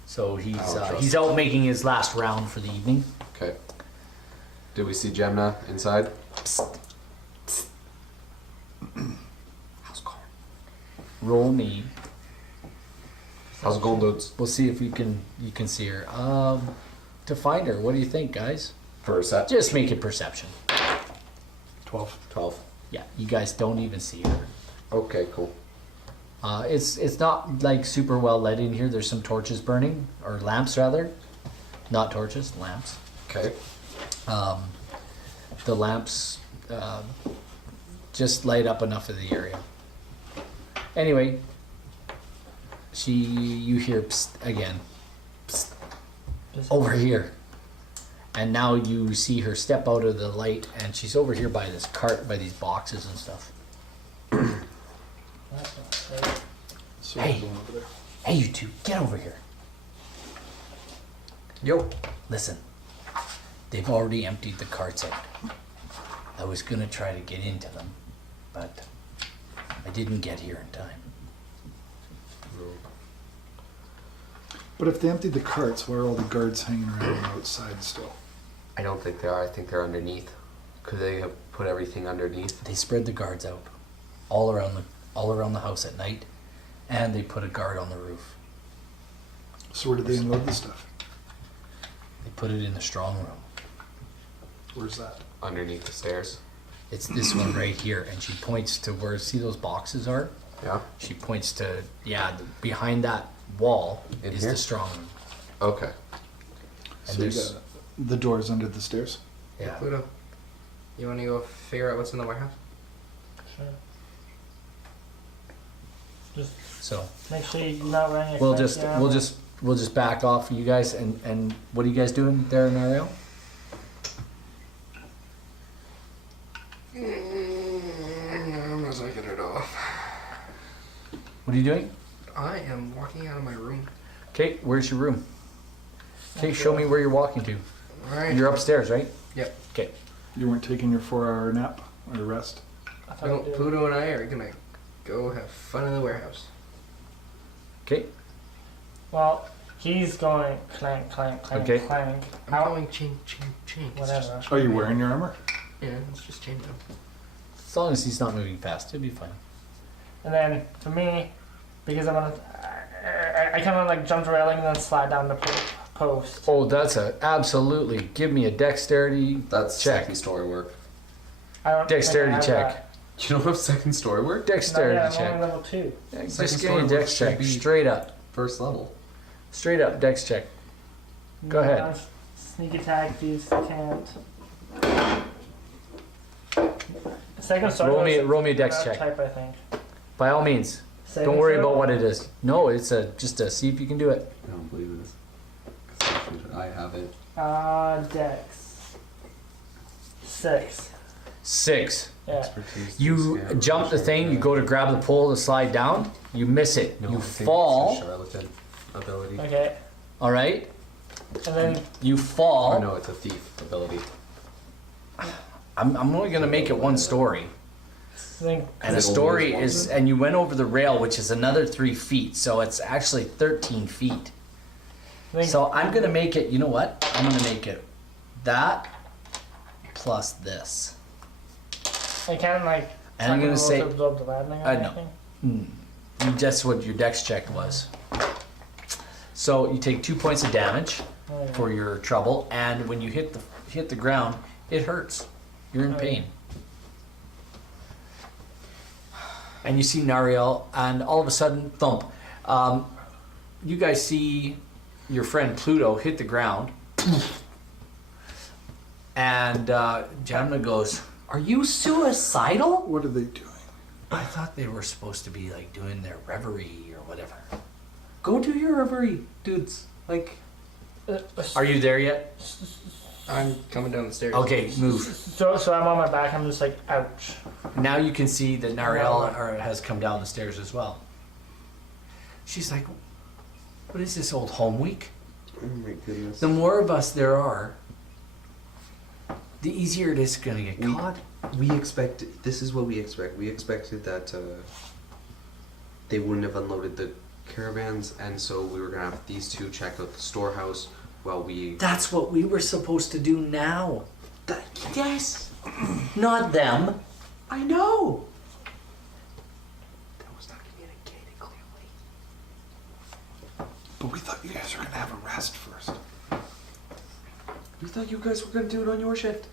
So I don't trust he's out making his last round for the evening. Okay. Did we see Gemna inside? How's it going? Roll me. How's it going, dudes? We'll see if you can see her. To find her, what do you think, guys? For a set? Just make it perception. 12. 12. Yeah, you guys don't even see her. Okay, cool. It's not like super well lit in here. There's some torches burning, or lamps rather, not torches, lamps. Okay. The lamps just light up enough of the area. Anyway, you hear psst again, psst, over here, and now you see her step out of the light, and she's over here by this cart, by these boxes and stuff. So Hey. we're going over there. Hey, you two, get over here. Yo. Listen, they've already emptied the carts out. I was gonna try to get into them, but I didn't get here in time. But if they emptied the carts, why are all the guards hanging around outside still? I don't think they are. I think they're underneath. Could they have put everything underneath? They spread the guards out all around the house at night, and they put a guard on the roof. So where did they unload the stuff? They put it in the strong room. Where's that? Underneath the stairs. It's this one right here, and she points to where, see those boxes are? Yeah. She points to, behind that wall In is here? the strong room. Okay. And So you there's, got the doors under the stairs? yeah. Pluto, you want to go figure out what's in the warehouse? Sure. Just So make sure you're not wearing a we'll fancy armor. just back off you guys, and what are you guys doing there in Ariel? I'm not taking it off. What are you doing? I am walking out of my room. Okay, where's your room? Okay, show me where you're walking to. All right. You're upstairs, right? Yep. Okay. You weren't taking your 4-hour nap or rest? I thought No, you did. Pluto and I are gonna go have fun in the warehouse. Okay. Well, he's going clank, clank, clank, Okay. clank. I'm Out. going chink, chink, chink. It's Whatever. just- Are you wearing your armor? Yeah, it's just changing. As long as he's not moving fast, he'll be fine. And then for me, because I'm gonna, I kind of like jump the railing and then slide down the post. Oh, that's a absolutely. Give me a dexterity That's check. second story work. I don't think I Dexterity have check. that. You don't have second story work? Dexterity No, yeah, I'm check. only level 2. Yeah, Second just give story me a work dex should check. be- Straight up. First level. Straight up dex check. Go ahead. No, sneak attack, these can't. Second story. Roll me a dex check. Type, I think. By all means. Second Don't worry story? about what it is. No, it's just to see if you can do it. I don't believe this. 'Cause I have it. Dex. 6. 6. Yeah. Expertise. You jump the thing, you go to grab the pole to slide down, you miss it. No, You I think fall, It's a charlatan ability. Okay. alright? And then You Or fall. no, it's a thief ability. I'm only gonna make it one story. think And the Is it story only is, one? and you went over the rail, which is another 3 feet, so it's actually 13 feet. So I'm gonna make it, you know what? I'm gonna make it that plus this. I can't like. And I'm gonna roll say- to absorb the landing or I know. anything. That's what your dex check was. So you take 2 points of damage Oh, yeah. for your trouble, and when you hit the ground, it hurts. You're in Oh, pain. And you see Nariel, and all of a sudden, thump. You guys see your friend Pluto hit the ground, and Jamna goes, "Are you suicidal?" What are they doing? I thought they were supposed to be like doing their reverie or whatever. Go do your reverie, dudes. Like, are you there yet? I'm coming down the stairs. Okay, move. So I'm on my back. I'm just like, ouch. Now you can see that Nariel has come down the stairs as well. She's like, what is this, old home week? Oh my goodness. The more of us there are, the easier it is going to get caught. We expected. This is what we expect. We expected that they wouldn't have unloaded the caravans, and so we were gonna have these two check out the storehouse while we. That's what we were supposed to do now. Yes. Not them. I know. That was not communicated clearly. But we thought you guys were gonna have a rest first. We thought you guys were gonna do it on your shift.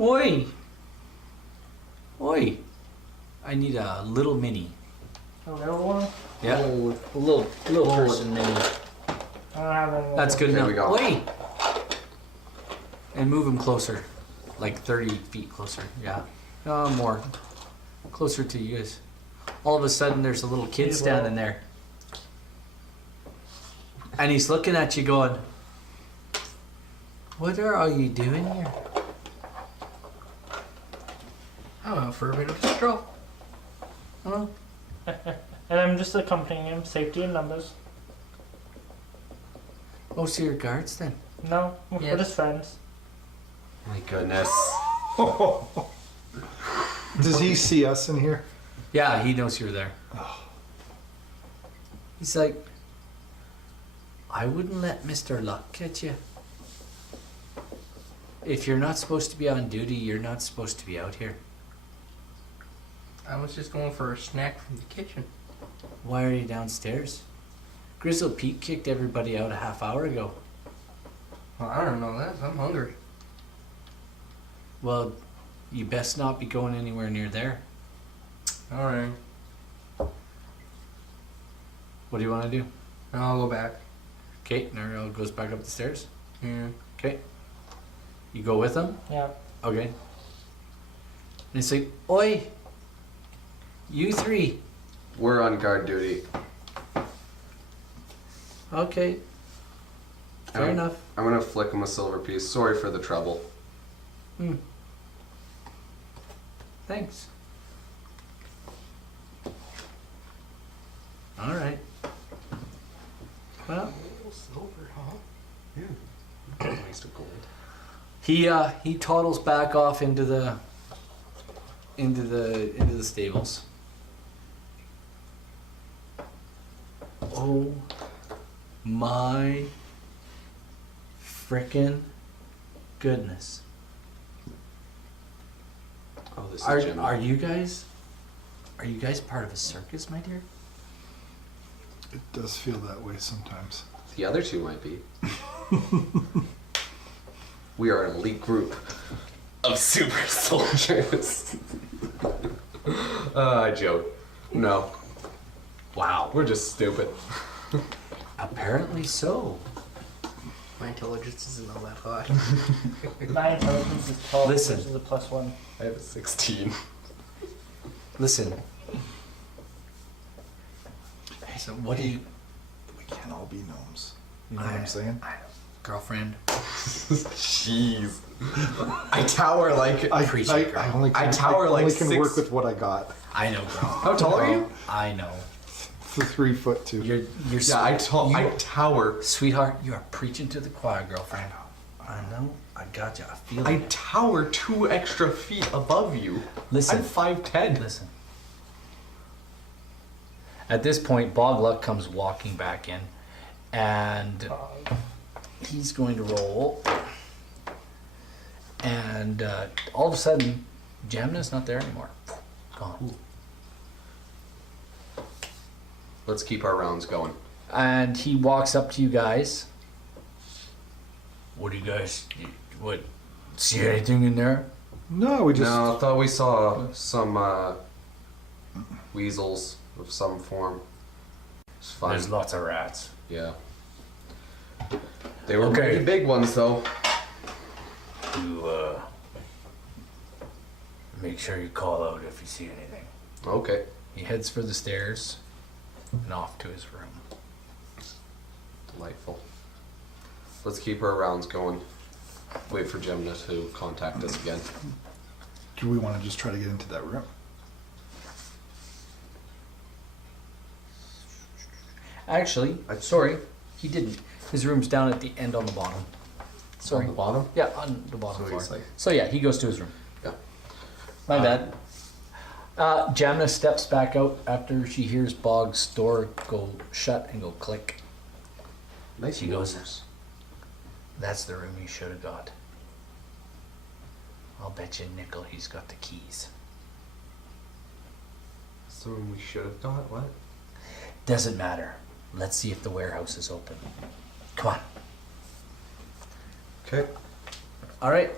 Oi. Oi. I need a little mini. A little one? Yeah. Oh. A little person mini. I don't have any. That's good There enough. we go. Oi. And move him closer. Like 30 feet closer. Yeah. More. Closer to you guys. All of a sudden there's a little kid He's standing low. there. And he's looking at you going, what are you doing here? I'm out for a bit of a stroll. Oh, And I'm just accompanying him. Safety in numbers. oh, so you're guards then? No, we're Yes. just friends. My goodness. Does he see us in here? Yeah, he knows you're there. He's like, I wouldn't let Mr. Luck get you. if you're not supposed to be on duty, you're not supposed to be out here. I was just going for a snack from the kitchen. Why are you downstairs? Grizzle Pete kicked everybody out a half hour ago. Well, I don't know that. I'm hungry. Well, you best not be going anywhere near there. All right. What do you want to do? I'll go back. Okay, Nariel goes back up the stairs. Yeah. Okay. You go with him? Yeah. Okay. And it's like, oi, you three. We're on guard duty. Okay. Fair I'm- enough. I'm gonna flick him a silver piece. Sorry for the trouble. Thanks. All right. Well, Silver, huh? Waste of gold. he toddles back off into the stables. Oh my frickin' goodness. Oh, this Are is Jim. you guys part of a circus, my dear? It does feel that way sometimes. The other two might be. We are an elite group of super soldiers. I joke. No, Wow. we're just stupid. Apparently so. My intelligence isn't all that high. My intelligence is 12, Listen. which is a +1. I have a 16. Listen. So what do you, We can't all be gnomes. You know what I'm saying? girlfriend? Jeez. I tower like. I appreciate only can, I tower like only can 6 work with what I got. I know, girl. How tall are you? I know. For 3'2". You're Yeah, I tower. sweetheart, you are preaching to the choir, girlfriend. I know. I got you. I feel I it. tower 2 extra feet above you. Listen. I'm 5'10". Listen. At this point, Bog Luck comes walking back in, and he's going to roll. And all of a sudden, Jamna's not there anymore. Gone. Let's keep our rounds going. And he walks up to you guys. What do you guys? What? See anything in there? No, we just. No, I thought we saw some weasels of some form. It's fine. There's lots of rats. Yeah. They were Okay. pretty big ones, though. You make sure you call out if you see anything. Okay. He heads for the stairs and off to his room. Delightful. Let's keep our rounds going. Wait for Gemna to contact us again. Do we want to just try to get into that room? Actually, sorry, he didn't. His room's down at the end on the bottom. Sorry. On the bottom? Yeah, on the bottom So floor. he's like- So yeah, he goes to his room. Yeah. My bad. Jamna steps back out after she hears Bog's door go shut and go click. Nice. She goes, "That's the room you should have got. I'll bet you a nickel he's got the keys." That's the room we should have got. What? Doesn't matter. Let's see if the warehouse is open. Come on. Okay. All right.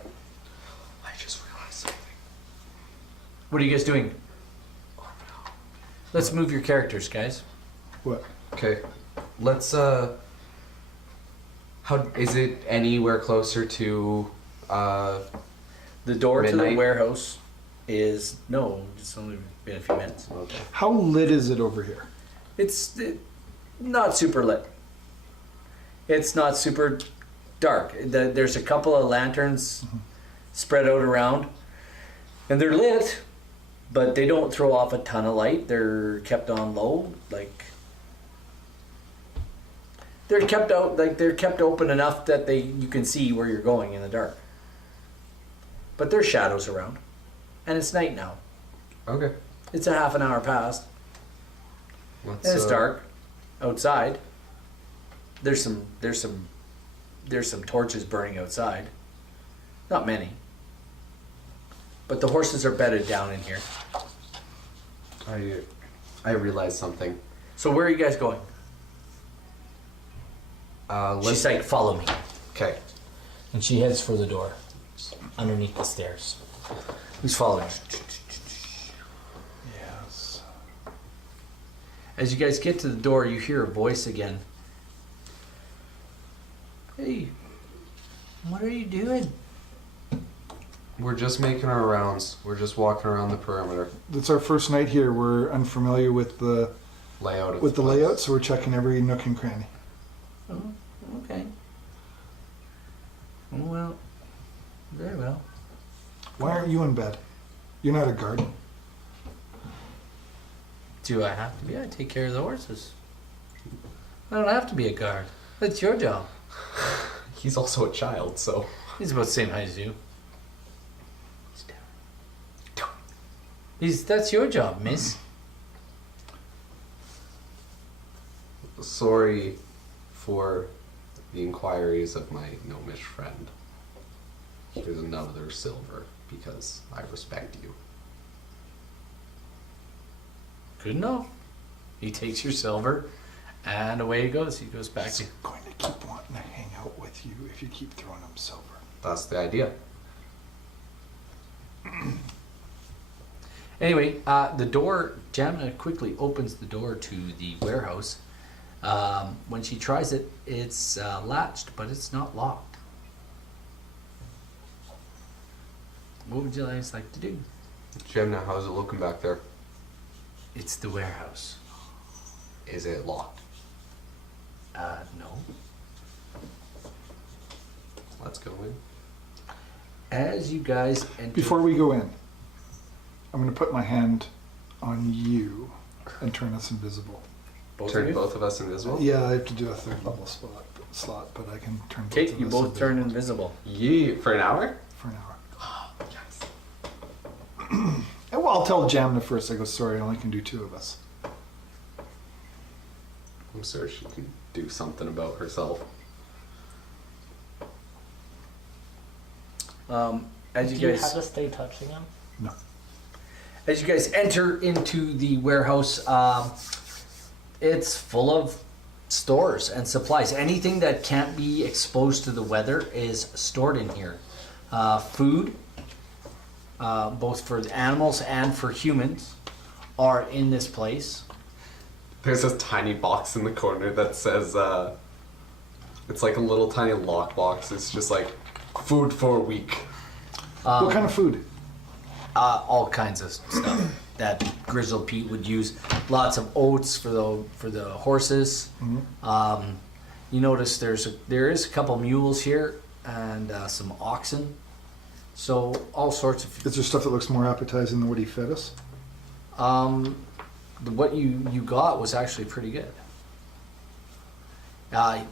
I just realized something. What are you guys doing? Let's move your characters, guys. What? Okay. Let's how is it anywhere closer to The door to the Midnight? warehouse is it's only been a few minutes. okay. How lit is it over here? It's not super lit. It's not super dark. There's a couple of lanterns spread out around, and they're lit, but they don't throw off a ton of light. They're kept on low, like they're kept open enough that you can see where you're going in the dark. But there's shadows around, and it's night now. Okay. It's a half an hour past. Let's, And it's dark outside. There's some torches burning outside. Not many. But the horses are bedded down in here. I realized something. So where are you guys going? She's like, follow me. Okay. And she heads for the door. Underneath the stairs. Who's following? Yes. As you guys get to the door, you hear a voice again. Hey, what are you doing? We're just making our rounds. We're just walking around the perimeter. It's our first night here. We're unfamiliar with the Layout of with the place. layout, so we're checking every nook and cranny. Oh, okay. Oh, well, very well. Why aren't you in bed? You're not a guard. Do I have to be? I take care of the horses. I don't have to be a guard. That's your job. He's also a child, so. He's about the same height as you. That's your job, miss. Sorry for the inquiries of my gnomish friend. Here's another silver because I respect you. Good enough. He takes your silver, and away he goes. He goes back to. He's going to keep wanting to hang out with you if you keep throwing him silver. That's the idea. Anyway, the door, Jamna quickly opens the door to the warehouse. When she tries it, it's latched, but it's not locked. What would you guys like to do? Jemna, how's it looking back there? It's the warehouse. Is it locked? No. Let's go in. As you guys enter... Before we go in, I'm going to put my hand on you and turn us invisible. both of Turn you? both of us invisible? Yeah, I have to do a third level slot, but I can turn both Okay, of you us both turn invisible invisible. Yeah, for an hour? for an hour. And well, I'll tell Jamna first. I go, sorry, I only can do 2 of us. I'm sure she can do something about herself. As Do you you guys... have to stay touching him? No. As you guys enter into the warehouse, it's full of stores and supplies. Anything that can't be exposed to the weather is stored in here. Food, both for the animals and for humans, are in this place. There's this tiny box in the corner that says, it's like a little tiny lock box. It's just like, food for a week. What kind of food? All kinds of stuff that Grizzled Pete would use. Lots of oats for the horses. Mm-hmm. You notice there is a couple mules here and some oxen. So all sorts of. Is there stuff that looks more appetizing than what he fed us? What you got was actually pretty good.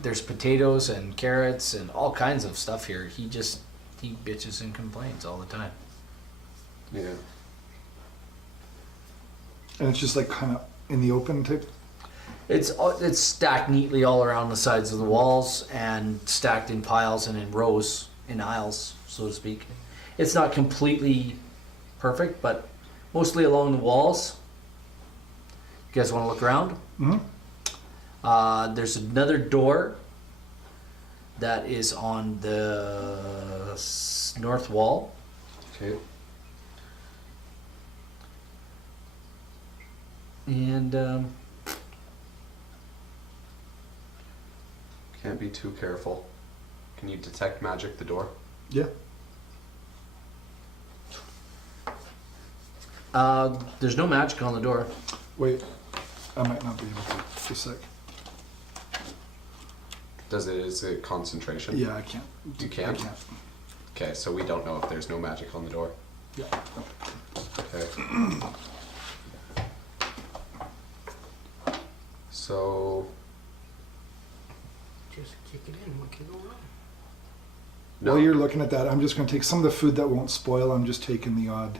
There's potatoes and carrots and all kinds of stuff here. He bitches and complains all the time. Yeah. And it's just like kind of in the open type? It's stacked neatly all around the sides of the walls and stacked in piles and in rows, in aisles, so to speak. It's not completely perfect, but mostly along the walls. You guys want to look around? Mm-hmm. There's another door that is on the north wall. Okay. And Can't be too careful. Can you detect magic the door? Yeah. there's no magic on the door. Wait, I might not be able to. Just a sec. Is it concentration? Yeah, I can't. You can't? I can't. Okay, so we don't know if there's no magic on the door. Yeah. Okay. So, Just kick it in. What can go wrong? no. While you're looking at that, I'm just going to take some of the food that won't spoil. I'm just taking the odd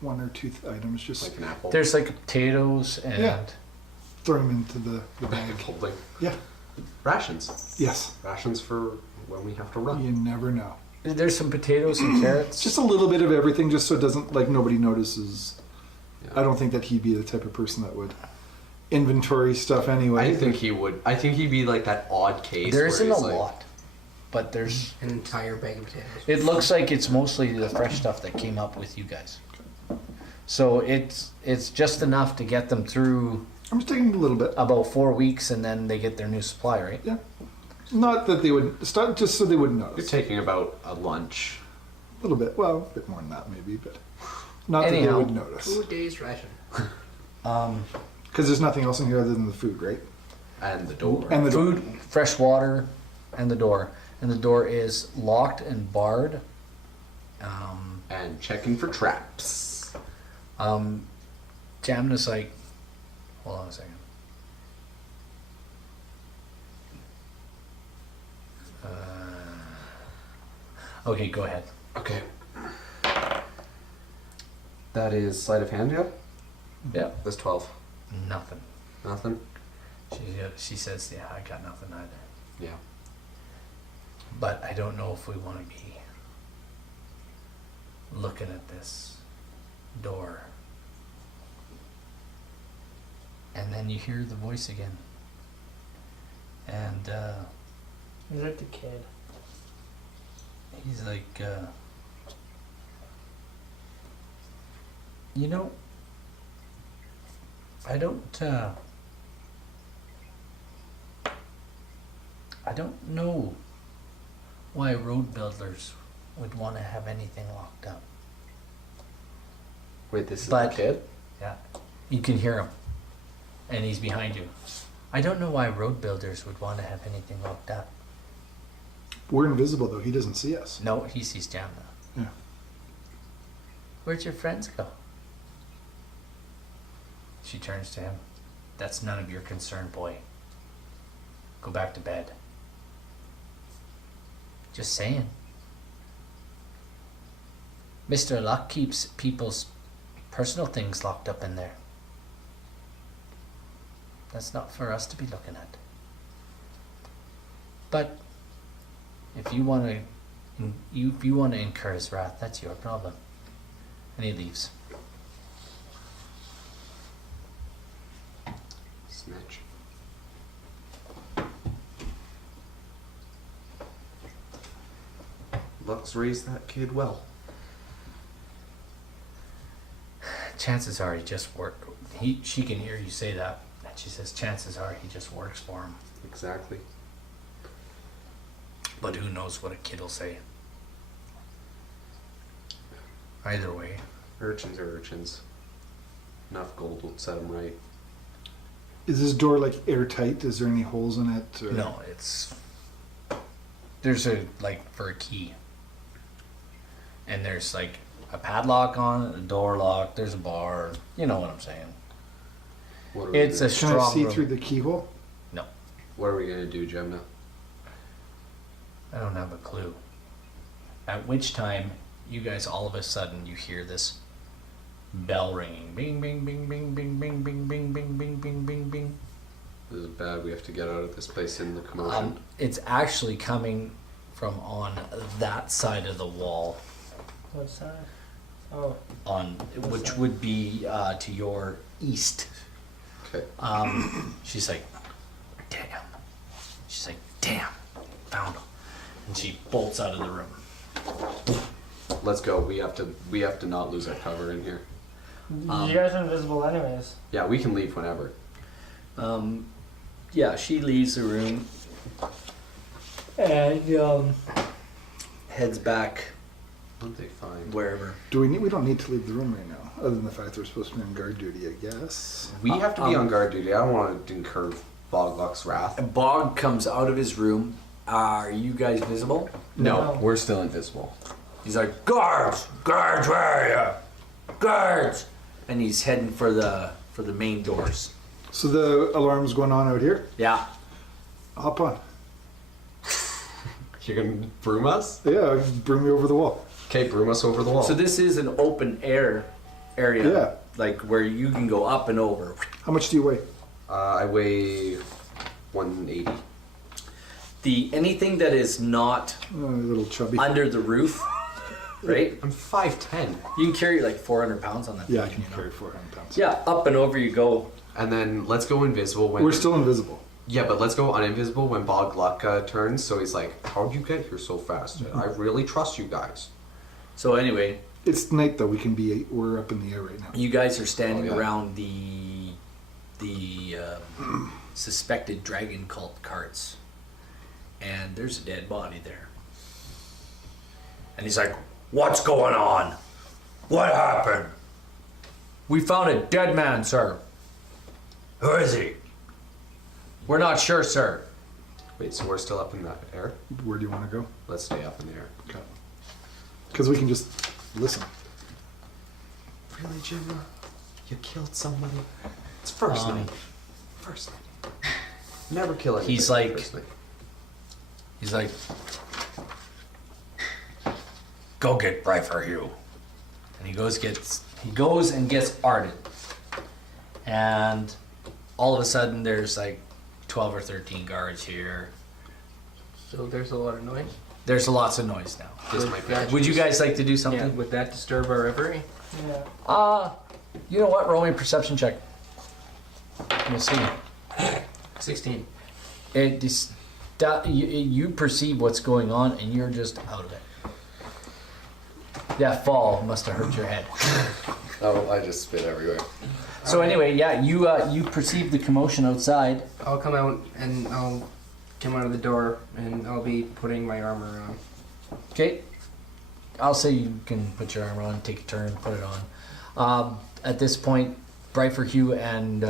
1 or 2 items. Just Like an apple. There's like potatoes and Yeah. throw them into the bag. Holding Yeah. rations. Yes. Rations for when we have to run. You never know. There's some potatoes and carrots. Just a little bit of everything, just so it doesn't, like, nobody notices. Yeah. I don't think that he'd be the type of person that would inventory stuff anyway. I think he would. I think he'd be like that odd case. There where isn't he's a like, lot, but there's. An entire bag of potatoes. It looks like it's mostly the fresh stuff that came up with you guys. So it's just enough to get them through I'm just taking a little bit. about 4 weeks, and then they get their new supply, right? Yeah. Not that they would start, just so they wouldn't You're notice. taking about a lunch. A little bit. Well, a bit more than that maybe, but not that they Anyhow. would notice. 2 days ration. Because there's nothing else in here other than the food, right? And the door. And the Food, fresh water, and the door. And the door is locked and barred. And checking for traps. Jamna's like, hold on a second. Okay, go ahead. Okay. That is sleight of hand, yeah? Yeah. That's 12. Nothing. Nothing? She says, yeah, I got nothing either. Yeah. But I don't know if we want to be looking at this door. And then you hear the voice again. And Is it the kid? he's like, you know, I don't know why road builders would want to have anything locked up. Wait, this is But- the kid? Yeah, you can hear him, and he's behind you. I don't know why road builders would want to have anything locked up. We're invisible though. He doesn't see us. No, he sees Jamna. Yeah. Where'd your friends go? She turns to him. That's none of your concern, boy. Go back to bed. Just saying. Mr. Luck keeps people's personal things locked up in there. That's not for us to be looking at. But if you want to incur his wrath, that's your problem. And he leaves. Snitch. Lux raised that kid well. Chances are he just work. She can hear you say that, and she says, chances are he just works for him. Exactly. But who knows what a kid will say. Either way. Urchins are urchins. Enough gold will set them right. Is this door like airtight? Is there any holes in it? Or? No, there's a, like, for a key. And there's like a padlock on it, a door lock, there's a bar, you know what I'm saying. What are we It's gonna, a Can I strong see room. through the keyhole? No, What are we gonna do, Gemna? I don't have a clue. At which time, you guys all of a sudden, you hear this bell ringing. Bing, bing, bing, bing, bing, bing, bing, bing, bing, bing, bing, bing, bing. This is bad. We have to get out of this place in the commotion. It's actually coming from on that side of the wall, What's that? Oh, which would be to your east. Okay. She's like, damn. She's like, damn, found him. And she bolts out of the room. Let's go. We have to not lose our cover in here. you guys are invisible anyways. Yeah, we can leave whenever. Yeah, she leaves the room and heads back What they find? wherever. We don't need to leave the room right now, other than the fact that we're supposed to be on guard duty, I guess. We have to be on guard duty. I don't want to incur Bogluck's wrath. Bog comes out of his room. Are you guys visible? No. We're still invisible. He's like, guards, guards, where are you? Guards, and he's heading for the main doors. So the alarm's going on out here. Yeah. Hop on. You're gonna broom us? Yeah, bring me over the wall. Okay, broom us over the wall. So this is an open air area, Yeah. like where you can go up and over. How much do you weigh? I weigh 180. anything that is not Oh, a little chubby. under the roof, right? I'm 5'10". You can carry like 400 pounds on that. Yeah, I thing, can you know? carry 400 pounds. Yeah, up and over you go. And then let's go invisible when... We're still invisible. Yeah, but let's go uninvisible when Bog Luck turns. So he's like, how'd you get here so fast? I really trust you guys. So anyway, It's night though. We're up in the air right now. you guys are standing Oh, yeah. around the suspected dragon cult carts, and there's a dead body there. And he's like, what's going on? What happened? We found a dead man, sir. Who is he? We're not sure, sir. Wait, so we're still up in the air? Where do you want to go? Let's stay up in the air. Okay. Because we can just listen. Really, Jim? You killed somebody? It's first night. First night. Never kill anybody. He's like- first night. He's like, Go get Bryfer Hugh. and he goes and gets Arden, and all of a sudden there's like 12 or 13 guards here. So there's a lot of noise. There's lots of noise now. This might be. Would you guys like to do Yeah, something? would that disturb our reverie? Yeah. You know what? Roll me a perception check. We'll see. 16. You perceive what's going on, and you're just out of it. That fall must have hurt your head. Oh, I just spit everywhere. So anyway, yeah, you perceive the commotion outside. I'll come out and I'll come out of the door and I'll be putting my armor on. Okay. I'll say you can put your armor on, take a turn, put it on. At this point, Bryfer Hugh and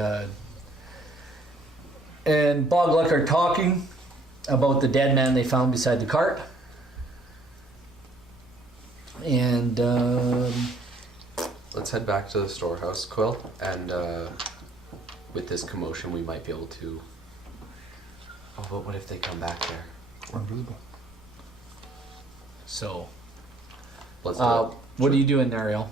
Bogluck are talking about the dead man they found beside the cart. And Let's head back to the storehouse, Quill, and with this commotion, we might be able to. Oh, but what if they come back there? We're invisible. so, Let's do it. what are you doing, Ariel?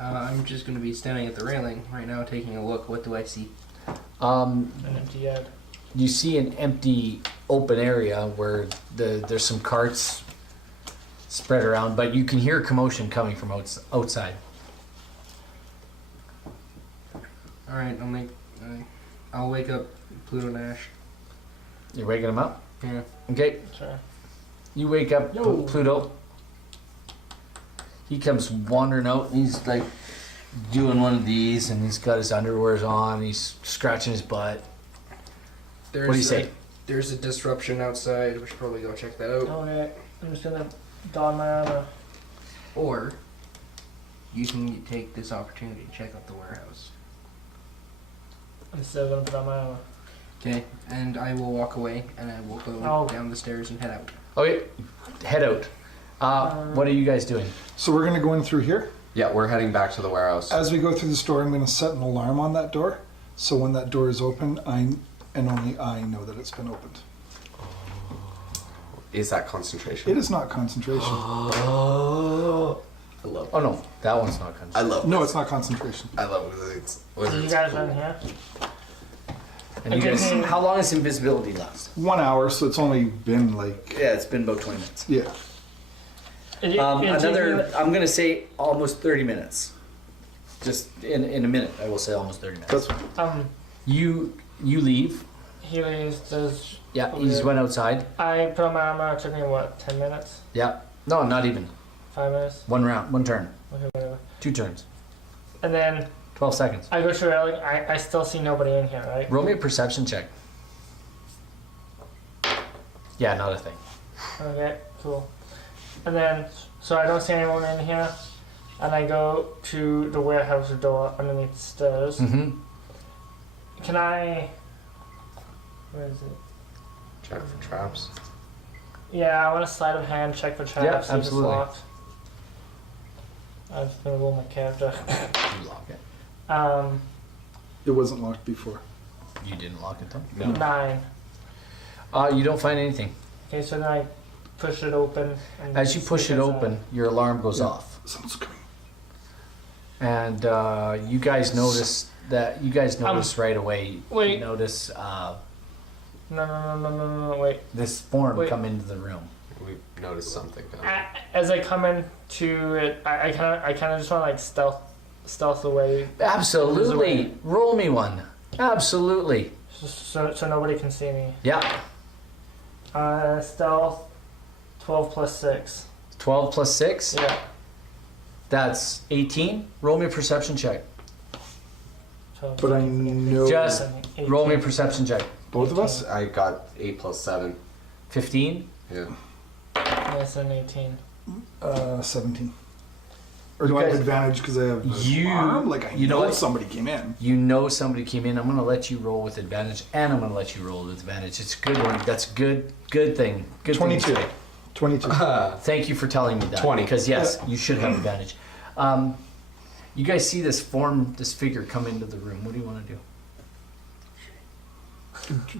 I'm just going to be standing at the railing right now taking a look. What do I see? An empty yard. You see an empty open area where there's some carts spread around, but you can hear commotion coming from outside. Alright, I'll wake up Pluto Nash. You're waking him up? Yeah. Okay. Sure. You wake up Yo. Pluto. He comes wandering out, and he's like doing one of these, and he's got his underwears on, he's scratching his butt. There's What do you say? There's a disruption outside. We should probably go check that out. Okay. I'm just gonna don my armor. Or you can take this opportunity to check out the warehouse. I'm still gonna put on my armor. Okay, and I will walk away and I will go Oh. down the stairs and head out. Okay, head out. What are you guys doing? So we're going to go in through here. Yeah, we're heading back to the warehouse. As we go through the store, I'm going to set an alarm on that door. So when that door is open, only I know that it's been opened. Is that concentration? It is not concentration. Oh, I love. Oh no, that one's not coming. I love. No, it's not concentration. I love wizards. You Wizards. guys cool. are in here. And you guys, how long does invisibility last? 1 hour, so it's only been like, Yeah, it's been about 20 minutes. yeah. I'm gonna say almost 30 minutes. Just in a minute, I will say almost 30 minutes. That's You leave. He leaves. Does Yeah, you just went outside. I put on my armor? It took me what? 10 minutes? Yeah. No, not even. 5 minutes? One round, one turn, Okay, whatever. 2 turns, And then 12 seconds. I go to railing. I still see nobody in here, right? Roll me a perception check. Yeah, not a thing. Okay, cool. And then, so I don't see anyone in here, and I go to the warehouse door underneath the stairs. Mm-hmm. Can I? Where is it? Check for traps. Yeah, I want to sleight of hand check for traps. Yeah, see if it's absolutely. locked. I'm gonna roll my character. You lock it. it wasn't locked before. You didn't lock it, though? 9. You don't find anything. Okay, so then I push it open. And As you push sneak it inside. open, your alarm goes Yeah. off. Someone's coming. And you guys notice that. You guys notice right away. wait. You notice No, wait. This form Wait. come into the room. We noticed something. As I come into it, I kind of just want to like stealth away, Absolutely. Roll me one. Absolutely. so nobody can see me. Yeah. Stealth, 12 plus 6. 12 plus 6. Yeah. That's 18. Roll me a perception check. 12, But I know Just 18. roll me a perception check. both of us. I got 8 plus 7. 15. Yeah. Yes, an 18. 17. Or do I have guys- advantage because I have an You- arm? Like I you know know what? somebody came in. You know somebody came in. I'm going to let you roll with advantage, and I'm going to let you roll with advantage. It's a good one. That's good. Good thing. Good thing to 22. say. 22. Thank you for telling me that. 20. Because yes, you should have advantage. You guys see this form, this figure come into the room. What do you want to do?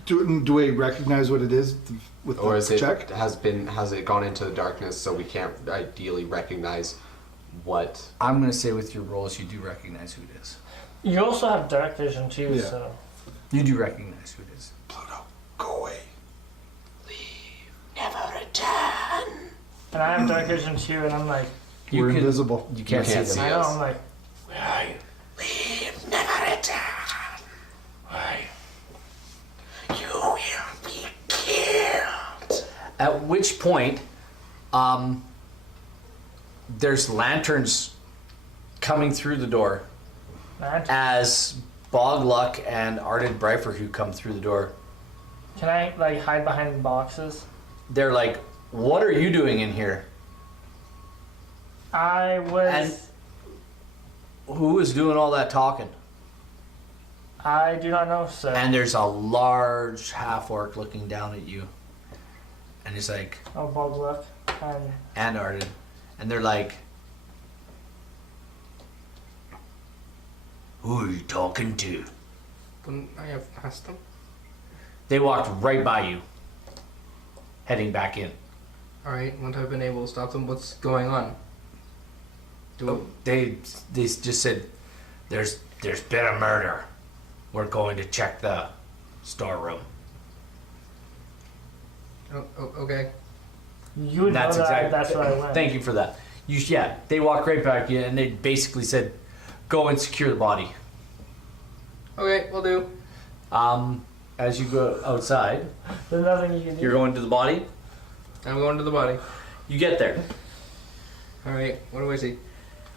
Do I recognize what it is with Or the is it check? has it gone into the darkness so we can't ideally recognize what? I'm going to say with your rolls, you do recognize who it is. You also have dark vision too, Yeah. so. You do recognize who it is. Pluto, go away. And I have dark vision too, and I'm like, You We're can- invisible. You can't, can't see see them. I know, us. I'm like, Where are you? Leave, never return. Why? You will be killed. At which point, there's lanterns coming through the door man, as Bogluck and Arded Bryfer who come through the door. can I like hide behind boxes? They're like, "What are you doing in here? I was. And who is doing all that talking?" I do not know, sir. And there's a large half orc looking down at you, and he's like, Oh, Bob look. and Arden, and they're like, "Who are you talking to?" Wouldn't I have asked them? They walked right by you, heading back in. Alright, once I've been able to stop them, what's going on? They just said, "There's been a murder. We're going to check the storeroom." Okay. You would know that. That's where I went. Thank you for that. They walked right back in, and they basically said, "Go and secure the body." Okay, will do. As you go outside, There's nothing you can do. you're going to the body. I'm going to the body. You get there. Alright, what do I see?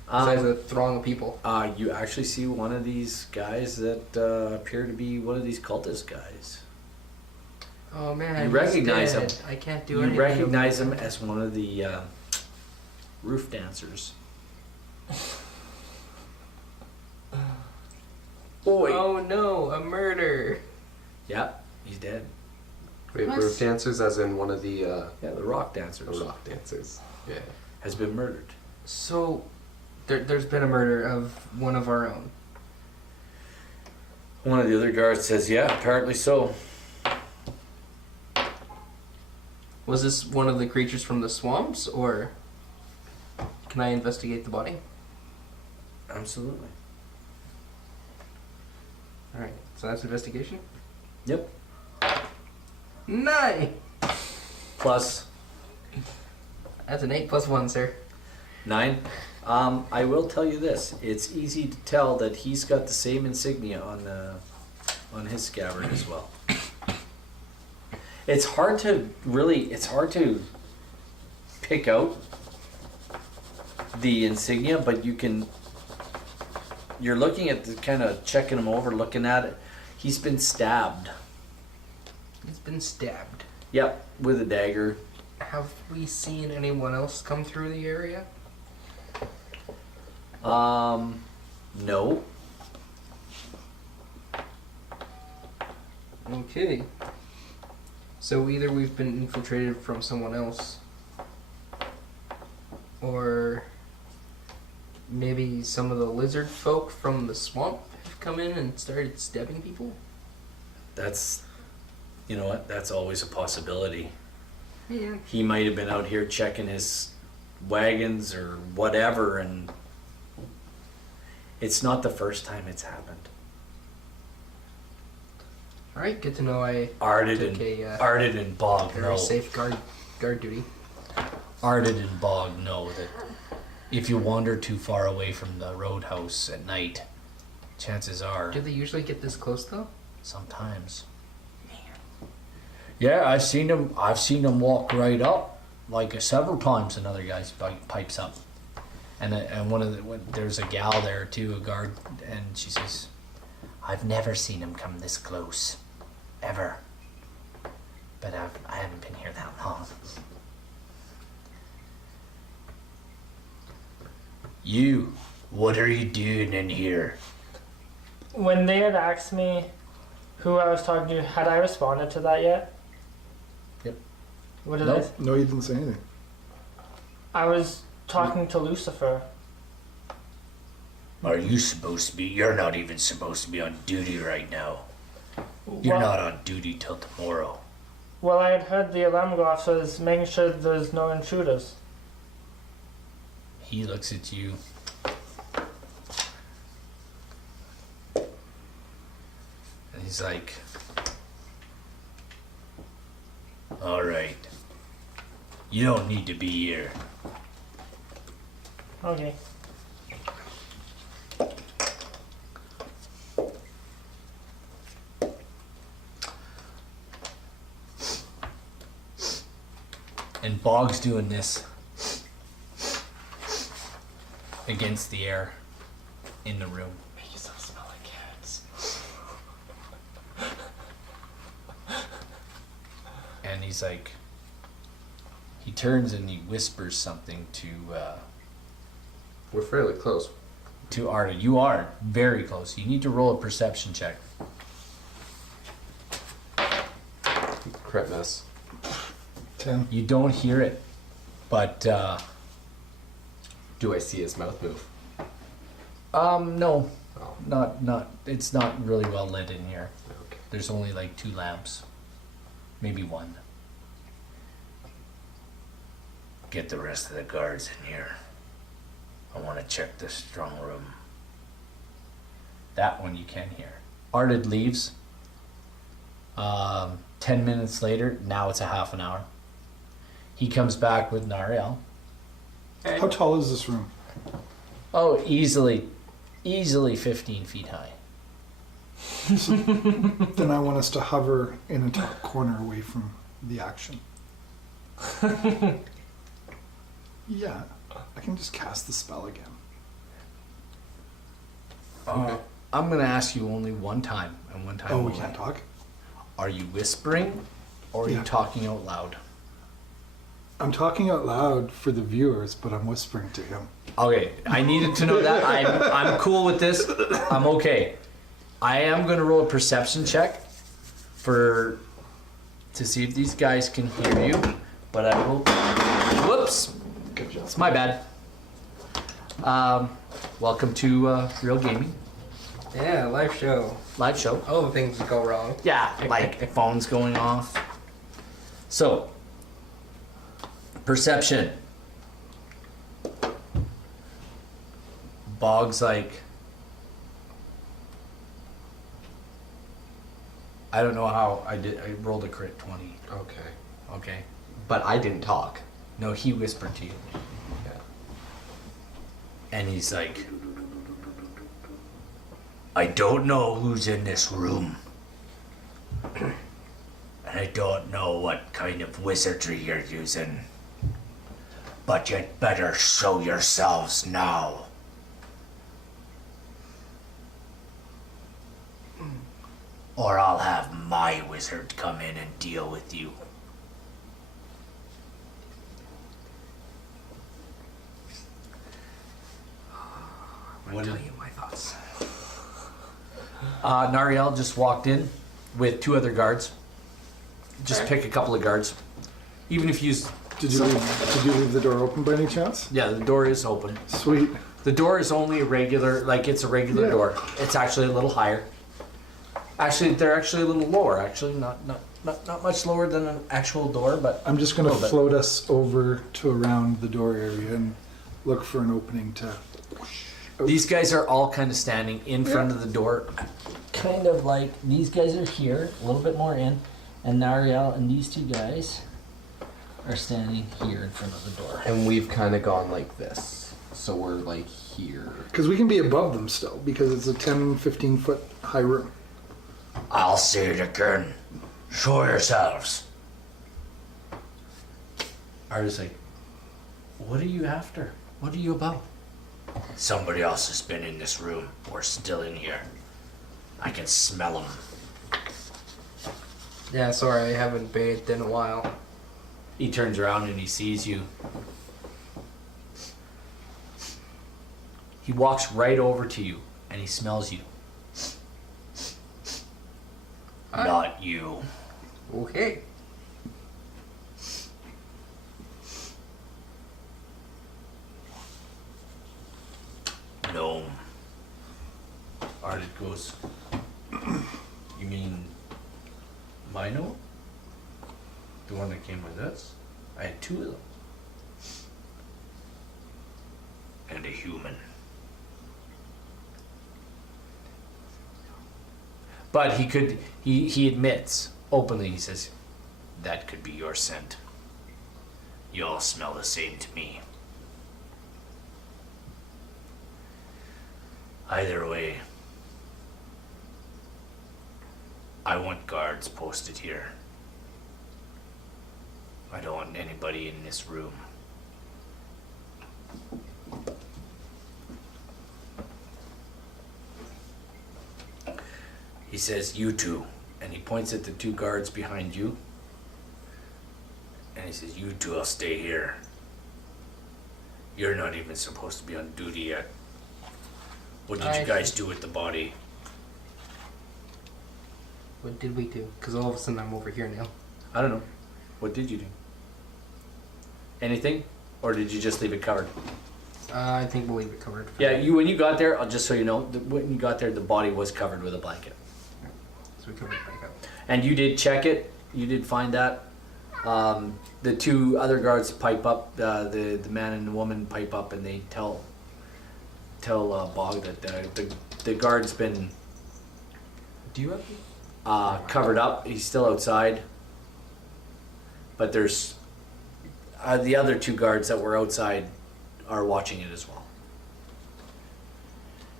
Besides a throng of people. You actually see one of these guys that appear to be one of these cultist guys. Oh man, You he's recognize dead. him. I can't do You anything. recognize about him as one of the roof dancers. Boy. Oh no, a murder. Yep, he's dead. Wait, What? roof dancers, as in one of the Yeah, the rock dancers rock dancers. Yeah. has been murdered. So, there's been a murder of one of our own. One of the other guards says, "Yeah, apparently so." Was this one of the creatures from the swamps, or can I investigate the body? Absolutely. Alright, so that's investigation? Yep. 9! Plus That's an 8 plus 1, sir. 9. I will tell you this: it's easy to tell that he's got the same insignia on his scabbard as well. It's hard to pick out the insignia, but you're looking at the kind of checking him over, looking at it. He's been stabbed. He's been stabbed. Yep, with a dagger. Have we seen anyone else come through the area? No. Okay. So either we've been infiltrated from someone else, or maybe some of the lizard folk from the swamp have come in and started stabbing people? That's, you know what? That's always a possibility. Yeah. He might have been out here checking his wagons or whatever, and it's not the first time it's happened. All right, good to know. I Arded took a and Bog very know. safe guard duty. Arded and Bog know that if you wander too far away from the roadhouse at night, chances are Do they usually get this close though? sometimes. Yeah, I've seen them walk right up, like several times. Another guy pipes up, and there's a gal there too, a guard, and she says, "I've never seen him come this close, ever. But I haven't been here that long." You, what are you doing in here? When they had asked me who I was talking to, had I responded to that yet? Yep. What did Nope. No, you didn't say anything. I was talking to Lucifer. Are you supposed to be? You're not even supposed to be on duty right now. You're Well- not on duty till tomorrow. Well, I had heard the alarm go off, so I was making sure there's no intruders. He looks at you. And he's like, All right. You don't need to be here. Okay. and Bog's doing this against the air in the room. Make yourself smell like carrots. And he's like, he turns and he whispers something We're fairly close. to Arda. You are very close. You need to roll a perception check. Crit miss. 10. You don't hear it, but Do I see his mouth move? no, Oh, not. It's not really well lit in here. okay. There's only like 2 lamps, maybe 1. Get the rest of the guards in here. I want to check this strong room. That one you can hear. Arded leaves. 10 minutes later, now it's a half an hour. He comes back with Nariel. How tall is this room? Oh, easily 15 feet high. Then I want us to hover in a top corner away from the action. Yeah, I can just cast the spell again. I'm going to ask you only one time, and one time Oh, we only. can't talk? Are you whispering, or are you Yeah. talking out loud? I'm talking out loud for the viewers, but I'm whispering to him. Okay, I needed to know that. I'm cool with this. I'm okay. I am going to roll a perception check to see if these guys can hear you, but I will. Whoops, Good job. it's my bad. Welcome to Real Gaming Yeah, live show. live show. All the things that go wrong. Yeah, like phones going off. So, perception. Bog's like, I don't know how I rolled a crit 20. Okay. Okay. But I didn't talk. No, he whispered to you. Yeah. And he's like, I don't know who's in this room. And I don't know what kind of wizardry you're using. But you'd better show yourselves now. Or I'll have my wizard come in and deal with you. I'm gonna tell you my thoughts. Nariel just walked in with 2 other guards. Just pick a couple of guards. Even if you use. Did you leave the door open by any chance? Yeah, the door is open. Sweet. The door is only a regular, like it's a regular Yeah. door. It's actually a little higher. Actually, they're actually a little lower. Actually, not much lower than an actual door, but I'm just going to Little bit. float us over to around the door area and look for an opening to. these guys are all kind of standing in front of the door. kind of like these guys are here, a little bit more in, and Nariel and these two guys are standing here in front of the door. And we've kind of gone like this. So we're like here. Because we can be above them still, because it's a 10, 15 foot high room. I'll say it again. Show yourselves. Art's like, what are you after? What are you about? Somebody else has been in this room. We're still in here. I can smell them. Yeah, sorry, I haven't bathed in a while. He turns around and he sees you. He walks right over to you and he smells you. Not you. Okay. Gnome. Art goes, you mean my gnome? The one that came with us? I had 2 of them. And a human. But he admits openly, he says, That could be your scent. You all smell the same to me. Either way, I want guards posted here. I don't want anybody in this room. He says, you two. and he points at the 2 guards behind you. And he says, you two will stay here. You're not even supposed to be on duty yet. What did you guys do with the body? What did we do? Because all of a sudden I'm over here now. I don't know. What did you do? Anything? Or did you just leave it covered? I think we'll leave it covered. For Yeah, now. when you got there, just so you know, when you got there, the body was covered with a blanket. So we covered it back up. And you did check it. You did find that. The 2 other guards pipe up. The man and the woman pipe up, and they tell Bog that the guard's been Do you have covered up. He's still outside. But there's the other 2 guards that were outside are watching it as well.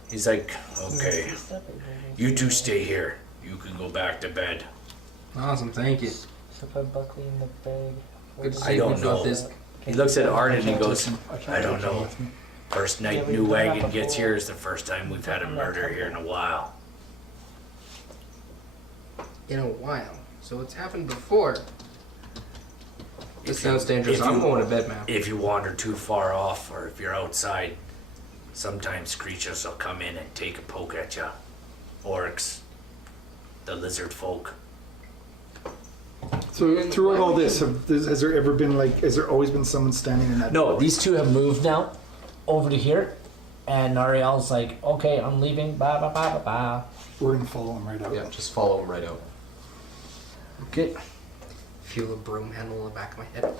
He's like, Okay, you two stay here. You can go back to bed. Awesome, thank you. So put Buckley in the bag. Good to I see don't we've got know. this. he looks at Art and he goes, I don't know. First night Yeah, we've new done that wagon gets before. here is the first time we've had a murder here in a while. In a while. So it's happened before. This If you- sounds dangerous. if I'm you- going to bed, man. If you wander too far off, or if you're outside, sometimes creatures will come in and take a poke at you. Orcs, the lizard folk. So throughout all this, has there ever been has there always been someone standing in that? No, these 2 have moved now over to here, and Nariel's like, okay, I'm leaving. Ba ba ba ba ba. We're gonna follow him right out. Yeah, just follow him right out. okay. Feel a broom handle in the back of my head.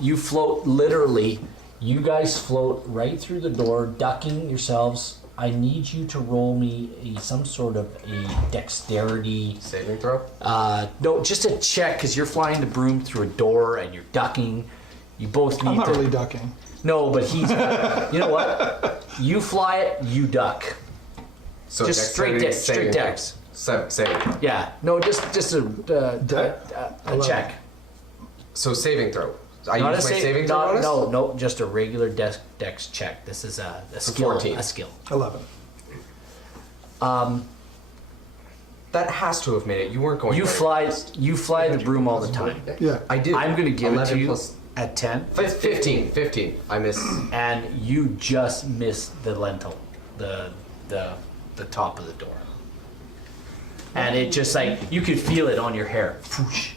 You float literally. You guys float right through the door, ducking yourselves. I need you to roll me some sort of a dexterity. Saving throw? No, just a check because you're flying the broom through a door and you're ducking. You both need I'm not to. really ducking. No, but he's. You know what? You fly it, you duck. So Just straight dexterity dex, straight saving dex. throw. Saving throw. Yeah. No, just a check. So saving throw. I Not use a my saving throw not, bonus? no, just a regular dex check. This is a skill. 14. A skill. 11. That has to have made it. You weren't going You very fly the broom all the time. Yeah. I did. I'm gonna give it 11 to you plus at 10, 15. I miss. and you just miss the lintel, the top of the door, and it just you could feel it on your hair. Whoosh.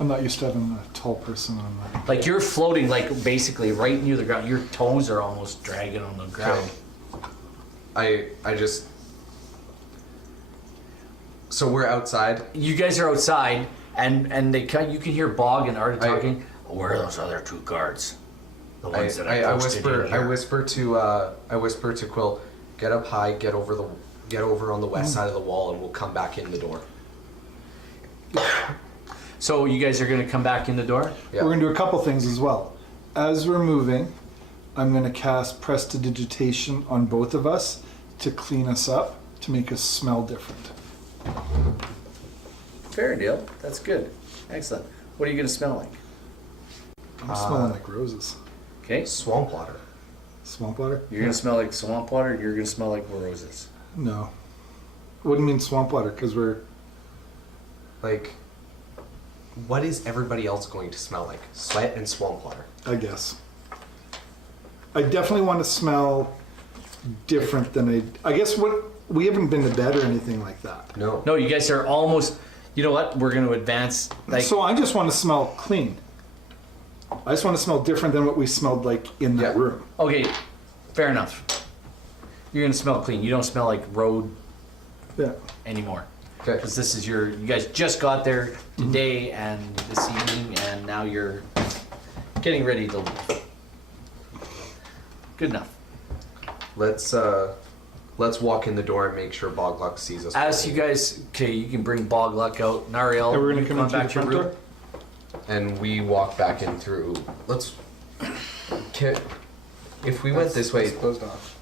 I'm not used to having a tall person on my. Like you're floating basically right near the ground. Your toes are almost dragging on the ground. I just. So we're outside. You guys are outside, and you can hear Bog and Art talking. Where are those other 2 guards? The ones that I posted whisper. in here. I whisper to Quill. Get up high. Get over get over on the west side of the wall and we'll come back in the door. So you guys are going to come back in the door? Yeah. We're going to do a couple things as well. As we're moving, I'm going to cast Prestidigitation on both of us to clean us up, to make us smell different. Fair deal. That's good. Excellent. What are you going to smell like? I'm smelling like roses. Okay. Swamp water. Swamp water? You're going to smell like swamp water, you're going to smell like roses. No. What do you mean swamp water? Because we're... Like, what is everybody else going to smell like? Sweat and swamp water. I guess. I definitely want to smell different than I guess what... We haven't been to bed or anything like that. No. No, you guys are almost... You know what? We're going to advance. Like, So I just want to smell clean. I just want to smell different than what we smelled like in that Yeah. room. okay, fair enough. You're going to smell clean. You don't smell like road Yeah. anymore. Okay. Because this is your... You guys just got there today and this evening, and now you're getting ready to leave. Good enough. Let's walk in the door and make sure Bogluck sees us. As you guys... Okay, you can bring Bogluck out. Nariel, And we're you going to come on into the back to your front room. door? And we walk back in through. If we went this way. It's closed off.